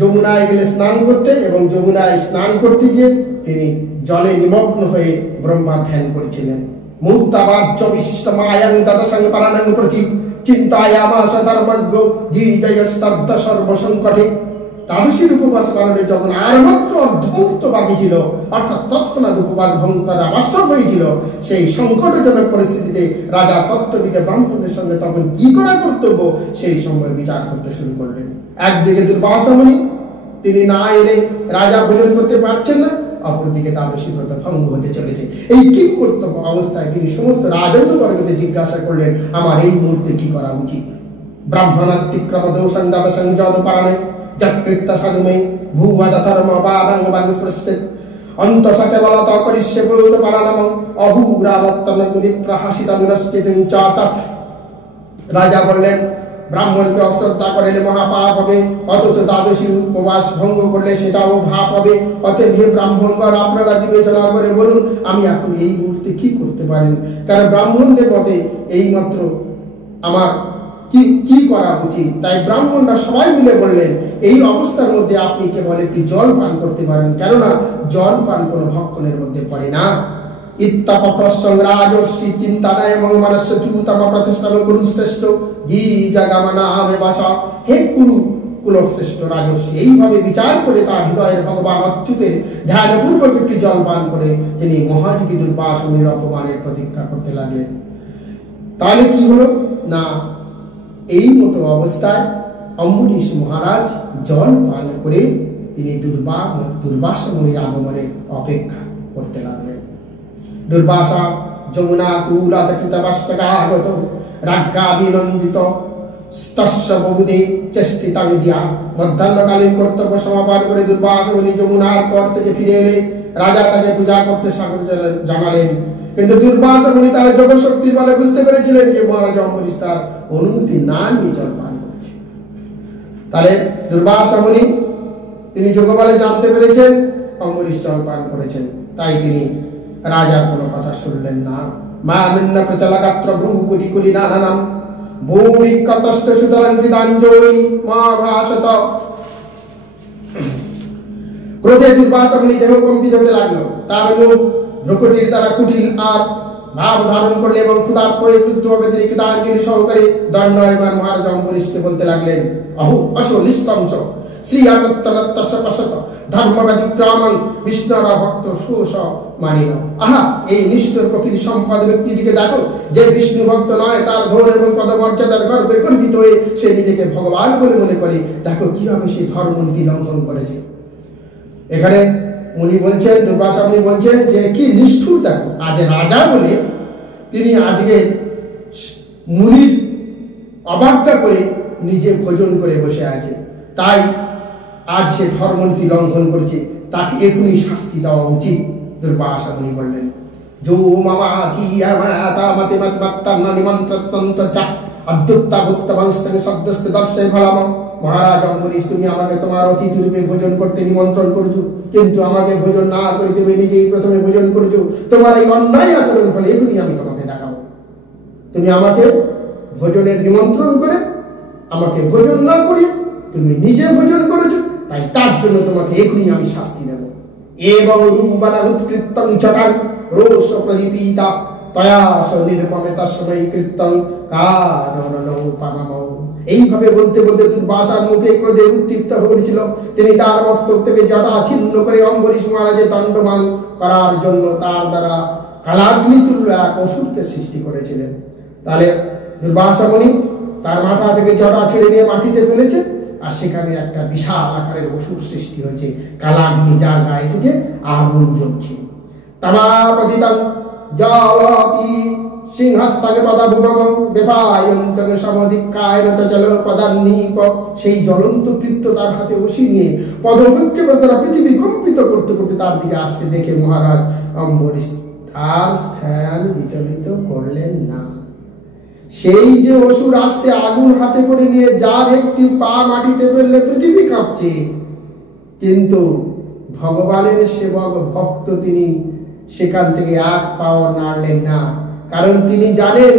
যমুনায় গেলে স্নান করতে এবং যমুনায় স্নান করতে গিয়ে তিনি জলে নিমগ্ন হয়ে ব্রহ্মাধ্যান করেছিলেন। মুক্তাবাচ্য বিশিষ্ট মায়াং তদসং পরাণং প্রতি চিন্তায়ামাস ধর্মজ্ঞ দ্বিজয়স্তব্ধ সর্বসংকটে। দ্বাদশীর উপবাস পালনে যখন আর মাত্র অর্ধমুক্ত বাকি ছিল, অর্থাৎ তৎক্ষণাৎ উপবাস ভঙ্গ করা আবশ্যক হয়েছিল, সেই সংকটজনক পরিস্থিতিতে রাজা তত্ত্ববিদে ব্রাহ্মণদের সঙ্গে তখন কি করা কর্তব্য সেই সময় বিচার করতে শুরু করলেন। একদিকে দুর্বাসা মুনি, তিনি না এলে রাজা ভোজন করতে পারছেন না, অপরদিকে দ্বাদশী ব্রত ভঙ্গ হতে চলেছে। এই কি কর্তব্য অবস্থায় তিনি সমস্ত রাজন্যবর্গকে জিজ্ঞাসা করলেন, আমার এই মুহূর্তে কি করা উচিত? ব্রাহ্মণাতিক্রম দোষং দ্বাদশং যদ পারণে যৎকৃত্য সাধুমে ভূবধর্ম পারং বনস্পৃষ্টে অন্তঃসতে বলত করিষ্যে ব্রত পালনম অহূরাবত্তম বিপ্রহাসিত বিনশ্চিতিং চ তৎ। রাজা বললেন, ব্রাহ্মণকে অশ্রদ্ধা করলে মহাপাপ হবে, অথচ দ্বাদশী উপবাস ভঙ্গ করলে সেটাও ভাব হবে। অতএব হে ব্রাহ্মণগণ, আপনারা বিবেচনা করে বলুন আমি এখন এই মুহূর্তে কি করতে পারেন? কারণ ব্রাহ্মণদের মতে এইমাত্র আমার কি করা উচিত। তাই ব্রাহ্মণরা সবাই মিলে বললেন, এই অবস্থার মধ্যে আপনি কেবল একটি জল পান করতে পারেন, কেননা জল পান কোনো ভক্ষণের মধ্যে পড়ে না। ইত্তপ প্রসংরাজর্ষি চিন্তানায় মঙ্গমানস্য চূতম প্রতিষ্ঠান কুরুশ্রেষ্ঠ গীজাগমনামে বাসা। হে কুরু কুলশ্রেষ্ঠ রাজর্ষি, এইভাবে বিচার করে তার হৃদয়ের ভগবান অচ্যুতের ধ্যানপূর্বক একটি জল পান করে তিনি মহাযোগী দুর্বাস মুনির অপমানের প্রতীক্ষা করতে লাগলেন। তাহলে কি হলো না, এই মতো অবস্থায় অম্বরীশ মহারাজ জল পান করে তিনি দুর্বাসা মুনির আগমনের অপেক্ষা করতে লাগলেন। দুর্বাসা যমুনা কুলাত কৃতবাষ্টকাগত রাজ্ঞাভিনন্দিত স্তস্য বহুদে চেষ্টিতা মিডিয়া। মধ্যাহ্নকালীন কর্তব্য সমাপন করে দুর্বাসা মুনি যমুনার তট থেকে ফিরে এলে রাজা তাকে পূজা করতে স্বাগত জানালেন। কিন্তু দুর্বাসা মুনি তার যোগশক্তির বলে বুঝতে পেরেছিলেন যে মহারাজ অম্বরীশ তার অনুমতি না নিয়ে জল পান করেছে। তাহলে দুর্বাসা মুনি তিনি যোগবলে জানতে পেরেছেন অম্বরীশ জল পান করেছেন, তাই তিনি রাজার কোনো কথা শুনলেন না। মায়ামিন্ন প্রচলগাত্র ভ্রুকুটি কুলি নানানাম ভূমি কতস্থ সুতরাং কৃতাঞ্জলি মা ভাষত। ক্রোধে দুর্বাসা মুনি দেহ কম্পিত হতে লাগলো। তার মুখ ভ্রুকুটির দ্বারা কুটিল আর ভাব ধারণ করলে এবং ক্ষুধার্ত হয়ে ক্রুদ্ধভাবে তিনি কৃতাঞ্জলি সহকারে দণ্ডায়মান মহারাজ অম্বরীশকে বলতে লাগলেন, অহো অশো নিস্তংস শ্রী আনত্তনত্তস্য পশত ধর্ম ব্যতিক্রমং বিষ্ণুর ভক্ত সুষ মানিন। আহা, এই নিষ্ঠুর প্রকৃতি সম্পদ ব্যক্তিটিকে দেখো, যে বিষ্ণু ভক্ত নয়, তার ধন এবং পদমর্যাদার গর্বে গর্বিত হয়ে সে নিজেকে ভগবান বলে মনে করে। দেখো কিভাবে সে ধর্মনীতি লঙ্ঘন করেছে। এখানে উনি বলছেন, দুর্বাসা মুনি বলছেন যে কি নিষ্ঠুর, দেখো আজ রাজা বলে তিনি আজকে মুনির অবাধ্যা করে নিজে ভোজন করে বসে আছে, তাই আজ সে ধর্মনীতি লঙ্ঘন করেছে, তাকে এখনই শাস্তি দেওয়া উচিত। দুর্বাসা মুনি বললেন, যো মামা কি আমাতা মতে মতবাত্তান্ন নিমন্ত্রত্তন্ত চা অদ্যুত্তা ভুক্তবংস্তং শব্দস্তে দর্শয় ফলাম। মহারাজ অম্বরীশ, তুমি আমাকে তোমার অতিথি রূপে ভোজন করতে নিমন্ত্রণ করছো, কিন্তু আমাকে ভোজন না করে তুমি নিজেই প্রথমে ভোজন করছো। তোমার এই অন্যায় আচরণ ফলে এখনই আমি তোমাকে দেখাবো। তুমি আমাকে ভোজনের নিমন্ত্রণ করে আমাকে ভোজন না করিয়ে তুমি নিজে ভোজন করেছো, তাই তার জন্য তোমাকে এখনই আমি শাস্তি দেব। এবং রূপবানা উৎকৃতং চটাং রোষ প্রদীপিতা তয়াস নির্মমে তস্মৈ কৃতং কাননৌপানমৌ। এইভাবে বলতে বলতে দুর্বাসার মুখে ক্রোধে উদ্দীপ্ত হয়ে উঠেছিল। তিনি তার মস্তক থেকে জটা ছিন্ন করে অম্বরীশ মহারাজের দণ্ডমান করার জন্য তার দ্বারা কালাগ্নি তুল্য এক অসুরকে সৃষ্টি করেছিলেন। তাহলে দুর্বাসা মুনি তার মাথা থেকে জটা ছেড়ে নিয়ে মাটিতে ফেলেছে, আর সেখানে একটা বিশাল আকারের অসুর সৃষ্টি হয়েছে, কালাগ্নি, যার গায়ে থেকে আগুন জ্বলছে। তামাপতিতাং জালাতি সিংহাস্তাকে পদাভুবং বেপায়ন্তং সমধিকায়ন চচল পদান্নিপ। সেই জ্বলন্ত কৃত্য তার হাতে বসিয়ে নিয়ে পদবৃক্ষে তারা পৃথিবী কম্পিত করতে করতে তার দিকে আসতে দেখে মহারাজ অম্বরীশ তার স্থান বিচলিত করলেন না। সেই যে অসুর আসছে আগুন হাতে করে নিয়ে, যার একটি পা মাটিতে ফেললে পৃথিবী কাঁপছে, কিন্তু ভগবানের সেবক ভক্ত তিনি সেখান থেকে এক পাও নাড়লেন না, কারণ তিনি জানেন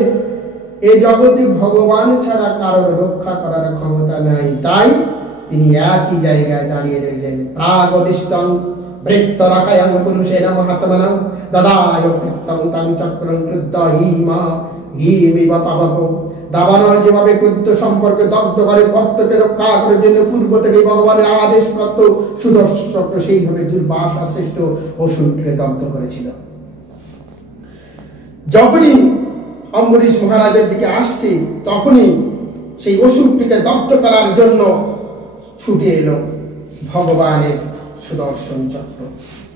এ জগতে ভগবান ছাড়া কারোর রক্ষা করার ক্ষমতা নাই। তাই তিনি একই জায়গায় দাঁড়িয়ে রইলেন। প্রাগদিষ্টং বৃত্ত রাখায়াং পুরুষেণ মহাত্মনং দদায় কৃত্যং তাং চক্রং ক্রুদ্ধ হিমা হিমিব পাবক। দাবানল যেভাবে ক্রুদ্ধ সম্পর্কে দগ্ধ করে ভক্তকে রক্ষা করার জন্য পূর্ব থেকে ভগবানের আদেশ প্রাপ্ত সুদর্শন চক্র সেইভাবে দুর্বাসা শ্রেষ্ঠ অসুরকে দগ্ধ করেছিল। যখনই অম্বরীশ মহারাজের দিকে আসছে, তখনই সেই অসুরটিকে দগ্ধ করার জন্য ছুটে এলো ভগবানের সুদর্শন চক্র।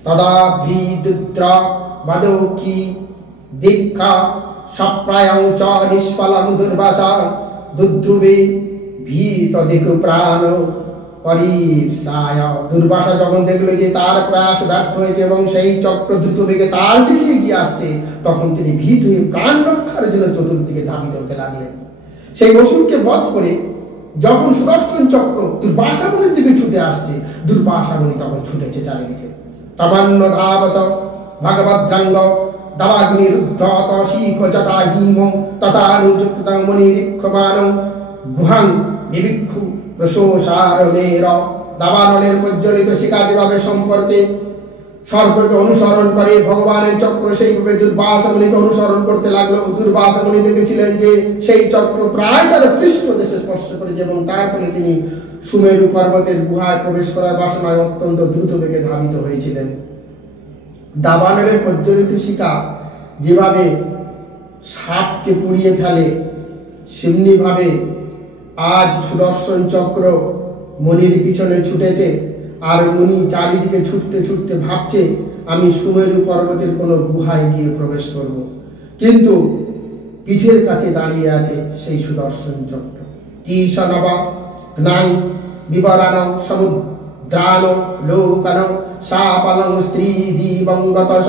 তদা ভৃদুদ্রা বাদৌকি দীক্ষা সপ্রায়ং চ নিষ্ফলং দুর্বাসা দুদ্রুবে ভীত দেখু প্রাণ পরিপসায়। দুর্বাসা যখন দেখলো যে তার প্রয়াস ব্যর্থ হয়েছে এবং সেই চক্র দ্রুত বেগে তার দিকে এগিয়ে আসছে, তখন তিনি ভীত হয়ে প্রাণ রক্ষার জন্য চতুর্দিকে ধাবিত হতে লাগলেন। সেই অসুরকে বধ করে যখন সুদর্শন চক্র দুর্বাসা মুনির দিকে ছুটে আসছে, দুর্বাসা মুনি তখন ছুটেছে চারিদিকে। তমান্ন ধাবত ভগবদ্রঙ্গ দাবাগ্নিরুদ্ধত শিখ যথা হিম তথানুযুক্ত মুনিরিক্ষমান গুহাং বিবিক্ষু প্রশোষার মের। দাবানলের প্রজ্বলিত শিখা যেভাবে সম্পর্কে সর্বকে অনুসরণ করে ভগবানের চক্র সেইভাবে দুর্বাসা মুনিকে অনুসরণ করতে লাগলো। দুর্বাসা মুনি দেখেছিলেন যে সেই চক্র প্রায় তার পৃষ্ঠদেশে স্পর্শ করেছে এবং তার ফলে তিনি সুমেরু পর্বতের গুহায় প্রবেশ করার বাসনায় অত্যন্ত দ্রুত বেগে ধাবিত হয়েছিলেন। দাবানলের প্রজ্বলিত শিখা যেভাবে সাপকে পুড়িয়ে ফেলে, সেমনি ভাবে আজ সুদর্শন চক্র মুনির পিছনে ছুটেছে। আর মুনি চারিদিকে ছুটতে ছুটতে ভাবছে আমি সুমেরু পর্বতের কোনো গুহায় গিয়ে প্রবেশ করব, কিন্তু পিঠের কাছে দাঁড়িয়ে আছে সেই সুদর্শন চক্র। তিসনব জ্ঞান বিবরণ সমুদ্রান লোকন সাপলং স্ত্রী দিবঙ্গতস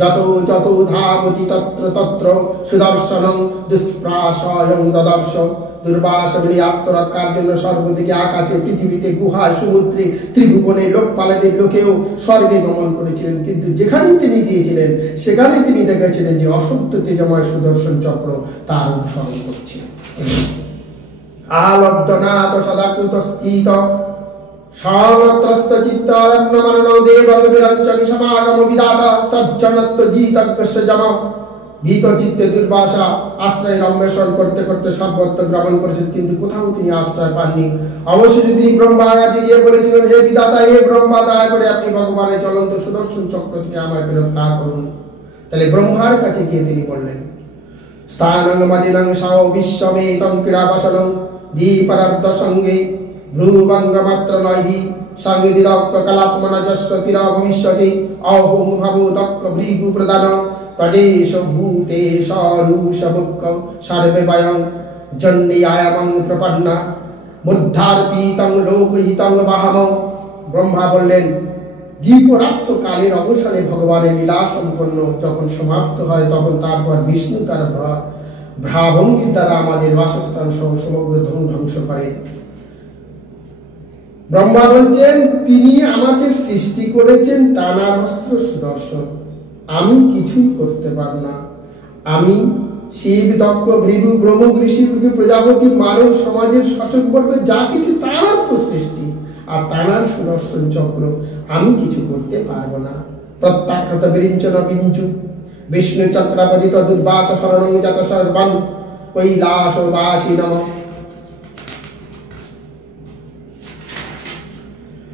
যত যত ধাবতি তত্র তত্র সুদর্শনং দুষ্প্রাশয়ং দদর্শ। দুর্বাসা মুনি আত্মরক্ষার জন্য সর্বদিকে আকাশে, পৃথিবীতে, গুহায়, সমুদ্রে, ত্রিভুবনে, লোকপালেদের লোকেও স্বর্গে গমন করেছিলেন, কিন্তু যেখানেই তিনি গিয়েছিলেন সেখানেই তিনি দেখেছিলেন যে অসত্য তেজময় সুদর্শন চক্র তার অনুসরণ করছে। আলব্ধনাথ সদাকুতস্থিত সামত্রস্ত চিত্তারণ্য মনন দেবং বিরঞ্চনি সমাগম বিদাতা তজ্জনত্ব জিতজ্ঞস্য জম। ভীত চিত্তে দুর্বাসা আশ্রয়ের অন্বেষণ করতে করতে সর্বত্র ভ্রমণ করেছেন, কিন্তু কোথাও তিনি আশ্রয় পাননি। অবশেষে তিনি ব্রহ্মার কাছে গিয়ে বলেছিলেন, হে বিধাতা, হে ব্রহ্মা, দয়া করে আপনি ভগবানের চলন্ত সুদর্শন চক্র থেকে আমাকে রক্ষা করুন। তাহলে ব্রহ্মার কাছে গিয়ে তিনি বললেন, স্থানং মদিনং সাও বিশ্বমেতং ক্রীড়াবাসনং দীপারার্ধ সঙ্গে ভ্রুভঙ্গ মাত্র নহি সংবিদিদক্ষ কলাত্মনা যস্য তিরা ভবিষ্যতি অহোম ভাবো দক্ষ ভৃগু প্রদান প্রজেশ ভূতে সরুষ মুখ্য সর্বে বয়ং জন্যায়ামং প্রপন্না মুদ্ধার্পিতং লোকহিতং বাহম। ব্রহ্মা বললেন, দ্বীপরার্থ কালের অবসানে ভগবানের লীলা সম্পন্ন যখন সমাপ্ত হয়, তখন তারপর বিষ্ণু তার ভ্রাভঙ্গির দ্বারা আমাদের বাসস্থান সহ সমগ্র ধ্বংস করেন। ব্রহ্মা বলছেন, তিনি আমাকে সৃষ্টি করেছেন তানার অস্ত্র সুদর্শন, আমি কিছুই করতে পার না। আমি শিব, দক্ষ, ভৃগু, ব্রহ্ম, ঋষি, প্রজাপতি, মানব সমাজের শাসক বর্গ যা কিছু তানার তো সৃষ্টি, আর তানার সুদর্শন চক্র আমি কিছু করতে পারবো না। প্রত্যাখ্যাত বিরিঞ্চন বিঞ্চু বিষ্ণু চক্রাপদিত দুর্বাস শরণং যত সর্বং কৈলাস বাসী নম।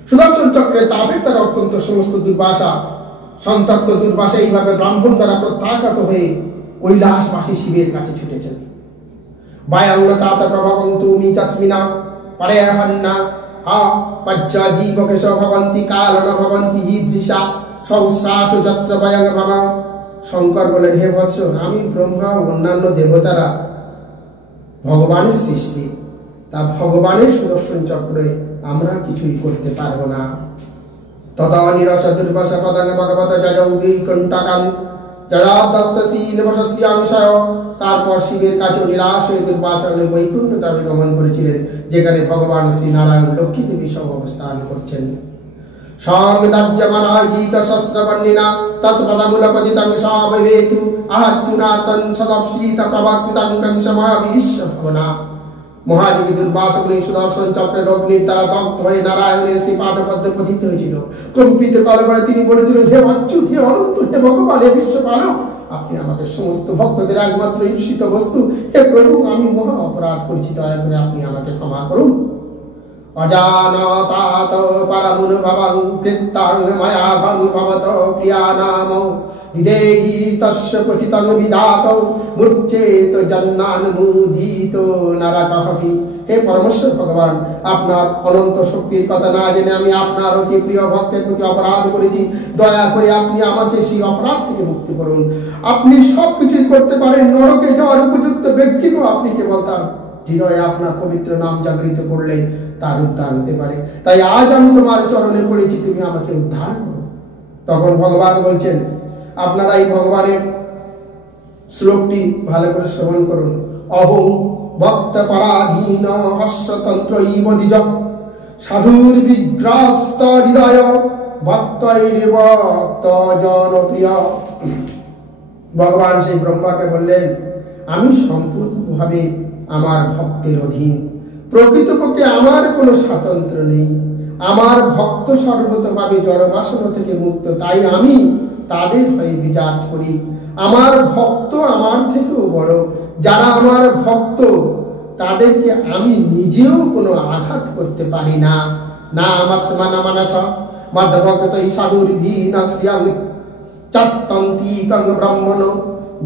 সুদর্শন চক্রে তাপের দ্বারা অত্যন্ত সমস্ত দুর্বাসা, সন্তপ্ত দুর্বাসা এইভাবে ব্রাহ্মণ দ্বারা প্রত্যাখ্যাত হয়ে কৈলাসবাসী শিবের কাছে ছুটেছেন। বায়াঙ্গ তাত প্রভাবং তুমি চাস্মিনা পরেহন্না হা পজ্জা জীবকেশ ভবন্তি কালন ভবন্তি ঈদৃশা সহস্রাশ যত্র বায়াঙ্গ ভাবা। শঙ্কর বলেন, হে বৎস, আমি ব্রহ্মা ও অন্যান্য দেবতারা ভগবানের সৃষ্টি, তা ভগবানের সুদর্শন চক্রে আমরা কিছুই করতে পারবো না। তথা নিরস দুর্বাসা পদাঙ্গ ভগবত জয়ৌগী কণ্টাকাল জয়াদস্তীন বসস্যাংশয়। তারপর শিবের কাছে নিরাশ হয়ে দুর্বাসা বৈকুণ্ঠ ধামে গমন করেছিলেন, যেখানে ভগবান শ্রী নারায়ণ লক্ষ্মী দেবী সহ অবস্থান করছেন। সংদাজ্যমানাজিত শস্ত্রবর্ণিনা তৎপদমূলপতিতং সাবহেতু আহাচ্যুনাতং সদপ্সীত প্রভাকৃতং কংসমহাবিশ্ব ভবনা। মহাযোগী দুর্বাসা মুনি সুদর্শন চক্রের অগ্নির দ্বারা দগ্ধ হয়ে নারায়ণের শ্রী পাদপদ্মে পতিত হয়েছিল। কম্পিত কলবরে তিনি বলেছিলেন, হে অচ্যুত, হে অনন্ত, হে ভগবান, হে বিশ্বপালক, আপনি আমাকে সমস্ত ভক্তদের একমাত্র ঈপ্সিত বস্তু। হে প্রভু, আমি মহা অপরাধ করেছি, দয়া করে আপনি আমাকে ক্ষমা করুন। অজানতাত পরমুনুভবং কৃত্তাং ময়াভং ভবত প্রিয়ানাম বিদেহি তস্য ক্বচিতং বিধাতৌ মূর্ছেত জন্মানুমোদিত নরকহপি। হে পরমেশ্বর ভগবান, আপনার অনন্ত শক্তির কথা না জেনে আমি আপনার অতি প্রিয় ভক্তের প্রতি অপরাধ করেছি। দয়া করে আপনি আমাকে সেই অপরাধ থেকে মুক্তি করুন। আপনি সবকিছুই করতে পারেন, নরকে যাওয়ার উপযুক্ত ব্যক্তিকেও আপনি কেবল তার হৃদয়ে আপনার পবিত্র নাম জাগরিত করলে তার উদ্ধার হতে পারে। তাই আজ আমি তোমার চরণে পড়েছি, তুমি আমাকে উদ্ধার করো। তখন ভগবান বলছেন, আপনারা এই ভগবানের শ্লোকটি ভালো করে শ্রবণ করুন। অহং ভক্ত পরাধীন হস্যতন্ত্র ইব দ্বিজ সাধুর বিগ্রস্ত হৃদয় ভক্তৈর ভক্ত জনপ্রিয়। ভগবান সেই ব্রহ্মাকে বললেন, আমি সম্পূর্ণভাবে আমার ভক্তের অধীন, প্রকৃতপক্ষে আমার কোনো স্বাতন্ত্র্য নেই। আমার ভক্ত সর্বতভাবে জড় বাসনা থেকে মুক্ত, তাই আমি তাদের হয়ে বিচার করি। আমার ভক্ত আমার থেকেও বড়, যারা আমার ভক্ত তাদেরকে আমি নিজেও কোনো আঘাত করতে পারি না। না মাত্মানা মানস মদ্ভক্ত সাধুর ভীনাশ্রিয়াং চাত্তন্তি কং ব্রাহ্মণ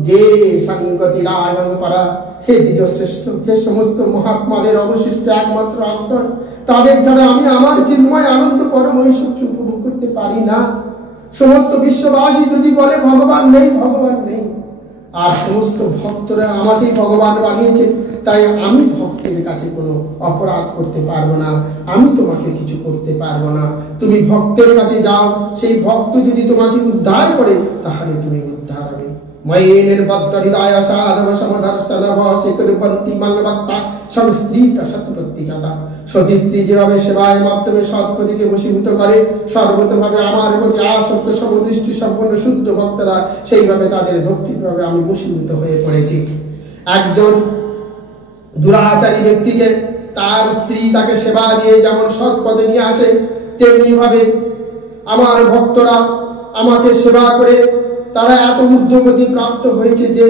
যে সঙ্গতি রায়ং পরা। হে দ্বিজ শ্রেষ্ঠ, হে সমস্ত মহাত্মাদের অবশিষ্ট একমাত্র আশ্রয়, তাদের ছাড়া আমি আমার চিন্ময় আনন্দ পরম ঐশ্বর্য উপভোগ করতে পারি না। সমস্ত বিশ্ববাসী যদি বলে ভগবান নেই, ভগবান নেই, আর সমস্ত ভক্তরা আমাকেই ভগবান বানিয়েছে, তাই আমি ভক্তের কাছে কোনো অপরাধ করতে পারবো না, আমি তোমাকে কিছু করতে পারবো না। তুমি ভক্তের কাছে যাও, সেই ভক্ত যদি তোমাকে উদ্ধার করে তাহলে তুমি উদ্ধার হবে। ময়েনের বদ্ধ হৃদয় সাধব সমদর্শন বশিকরপন্তি মানবত্তা সংস্কৃত সতপত্তি জাতা। সতী স্ত্রী যেভাবে সেবায় মাধ্যমে সৎপতিকে বশীভূত করে, সর্বতভাবে আমার প্রতি আসক্ত সমদৃষ্টি সম্পন্ন শুদ্ধ ভক্তরা সেইভাবে তাদের ভক্তির ভাবে আমি বশীভূত হয়ে পড়েছি। একজন দুরাচারী ব্যক্তিকে তার স্ত্রী তাকে সেবা দিয়ে যেমন সৎ পথে নিয়ে আসে, তেমনি ভাবে আমার ভক্তরা আমাকে সেবা করে তারা এত ঊর্ধ্বগতি প্রাপ্ত হয়েছে যে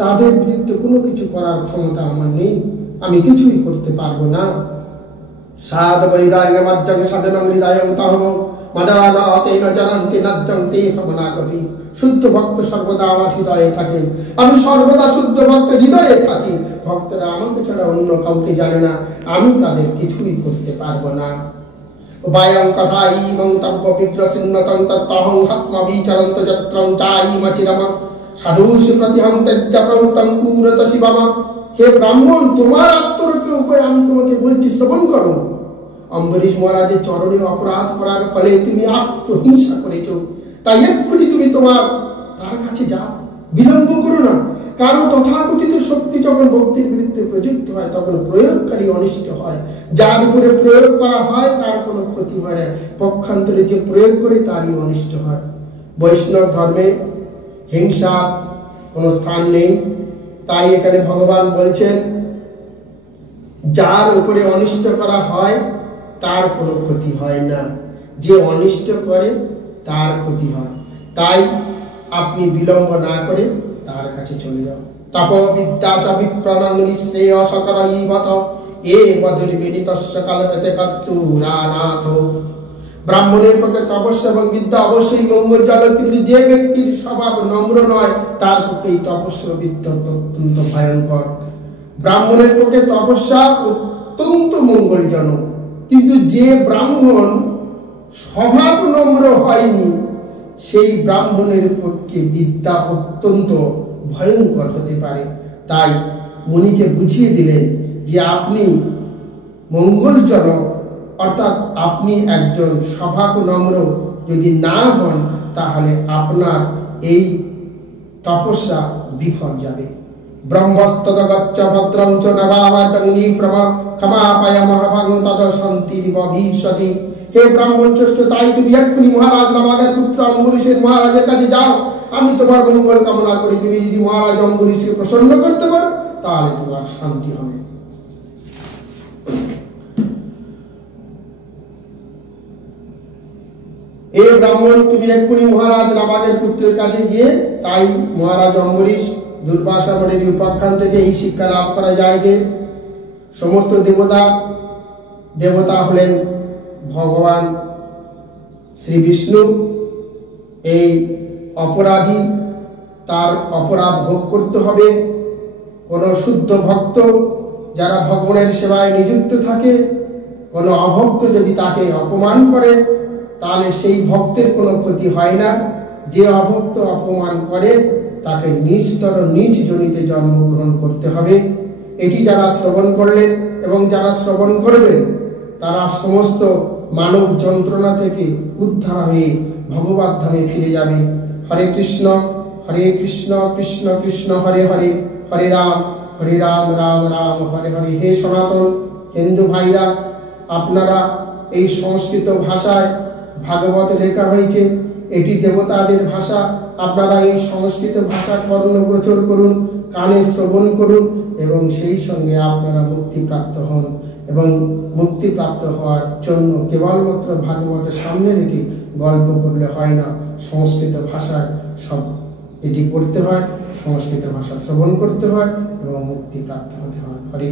তাদের বিরুদ্ধে কোনো কিছু করার ক্ষমতা আমার নেই, আমি কিছুই করতে পারবো না। সাধব হৃদয় মজ্জং সাধনং হৃদয়ং তহম মদানাতেন জানন্তি নজ্জং তে হমনা কবি। শুদ্ধ ভক্ত সর্বদা আমার হৃদয়ে থাকেন, আমি সর্বদা শুদ্ধ ভক্ত হৃদয়ে থাকি। ভক্তরা আমাকে ছাড়া অন্য কাউকে জানে না, আমি তাদের কিছুই করতে পারবো না। উপায়ং কথাই মন্তব্য বিপ্রসন্নতং তত্তহং হাত্মা বিচরন্ত যত্রং চাই মাচিরাম সাধুষ প্রতিহং তেজ্য প্রহৃতং কুরত শিবম। হে ব্রাহ্মণ, তোমার আত্মরক্ষে উপায় আমি তোমাকে বলছি, শ্রবণ করো। অম্বরীশ মহারাজের চরণে অপরাধ করার ফলে তুমি আত্মহিংসা করেছো, তাই এক্ষুনি তুমি তার কাছে যাও, বিলম্ব করো না। কারণ তথাকথিত শক্তি যখন ভক্তির বিরুদ্ধে প্রযুক্ত হয় তখন প্রয়োগকারী অনিষ্ট হয়, যার উপরে প্রয়োগ করা হয় তার কোনো ক্ষতি হয় না, পক্ষান্তরে যে প্রয়োগ করে তারই অনিষ্ট হয়। বৈষ্ণব ধর্মে হিংসার কোনো স্থান নেই, তাই এখানে ভগবান বলছেন যার উপরে অনিষ্ট করা হয় তার কোনো ক্ষতি হয় না, যে অনিষ্ট করে তার ক্ষতি হয়। তাই আপনি বিলম্ব না করে তার কাছে চলে যাও। তপ বিদ্যা চ বিপ্রণং নিঃশ্রেয় সকরৈবত এ বদুর্বিনীতস্য কল্পতে কর্তুরানাথ। ব্রাহ্মণের পক্ষে তপস্যা এবং বিদ্যা অবশ্যই মঙ্গলজনক, কিন্তু যে ব্যক্তির স্বভাব নম্র নয় তার পক্ষে এই তপস্যা বিদ্যা অত্যন্ত ভয়ঙ্কর। ব্রাহ্মণের পক্ষে তপস্যা অত্যন্ত মঙ্গলজনক, কিন্তু যে ব্রাহ্মণ স্বভাব নম্র হয়নি সেই ব্রাহ্মণের পক্ষে বিদ্যা অত্যন্ত ভয়ঙ্কর হতে পারে। তাই মুনিকে বুঝিয়ে দিলেন যে আপনি মঙ্গলজনক, অর্থাৎ আপনি একজন স্বভাব নম্র যদি না হন তাহলে আপনার এই তপস্যা বিফল যাবে। ব্রহ্মস্তদগচ্ছ ভদ্রং চ নবাবদং নিপ্রমা ক্ষমাপায় মহাভাগ তদ শান্তি ভবিষ্যতি। হে ব্রাহ্মণ শ্রেষ্ঠ, তাই তুমি এক্ষুনি মহারাজ নবাগের পুত্র অম্বরীশের মহারাজের কাছে যাও, আমি তোমার মঙ্গল কামনা করি। তুমি যদি মহারাজ অম্বরীশকে প্রসন্ন করতে পারো তাহলে তোমার শান্তি হবে। এ ব্রাহ্মণ, তুমি এক্ষুনি মহারাজ নবাগের পুত্রের কাছে গিয়ে, তাই মহারাজ অম্বরীশ দুর্বাসা মুনির উপাখ্যান থেকে এই শিক্ষা লাভ করা যায় যে সমস্ত দেবতা হলেন ভগবান শ্রী বিষ্ণু। এই অপরাধী তার অপরাধ ভোগ করতে হবে। কোন শুদ্ধ ভক্ত যারা ভগবানের সেবায় নিযুক্ত থাকে, কোন অভক্ত যদি তাকে অপমান করে তাহলে সেই ভক্তের কোনো ক্ষতি হয় না। যে অভক্ত অপমান করে তাকে নিচতর নিচ জনিতে জন্মগ্রহণ করতে হবে। এটি যারা শ্রবণ করলেন এবং যারা শ্রবণ করবেন তারা সমস্ত মানব যন্ত্রণা থেকে উদ্ধার হয়ে ভগবত ধামে ফিরে যাবে। হরে কৃষ্ণ কৃষ্ণ কৃষ্ণ হরে হরে, হরে রাম রাম রাম হরে হরে। হে সনাতন হিন্দু ভাইরা, আপনারা এই সংস্কৃত ভাষায় ভাগবত লেখা হয়েছে, এটি দেবতাদের ভাষা। আপনারা এই সংস্কৃত ভাষা কর্ণগোচর করুন, কানে শ্রবণ করুন এবং সেই সঙ্গে আপনারা মুক্তিপ্রাপ্ত হন এবং মুক্তি প্রাপ্ত হওয়ার জন্য কেবলমাত্র ভাগবতের সামনে রেখে গল্প করলে হয় না, সংস্কৃত ভাষায় সব এটি পড়তে হয়, সংস্কৃত ভাষা শ্রবণ করতে হয় এবং মুক্তি প্রাপ্ত হতে হয়। হরে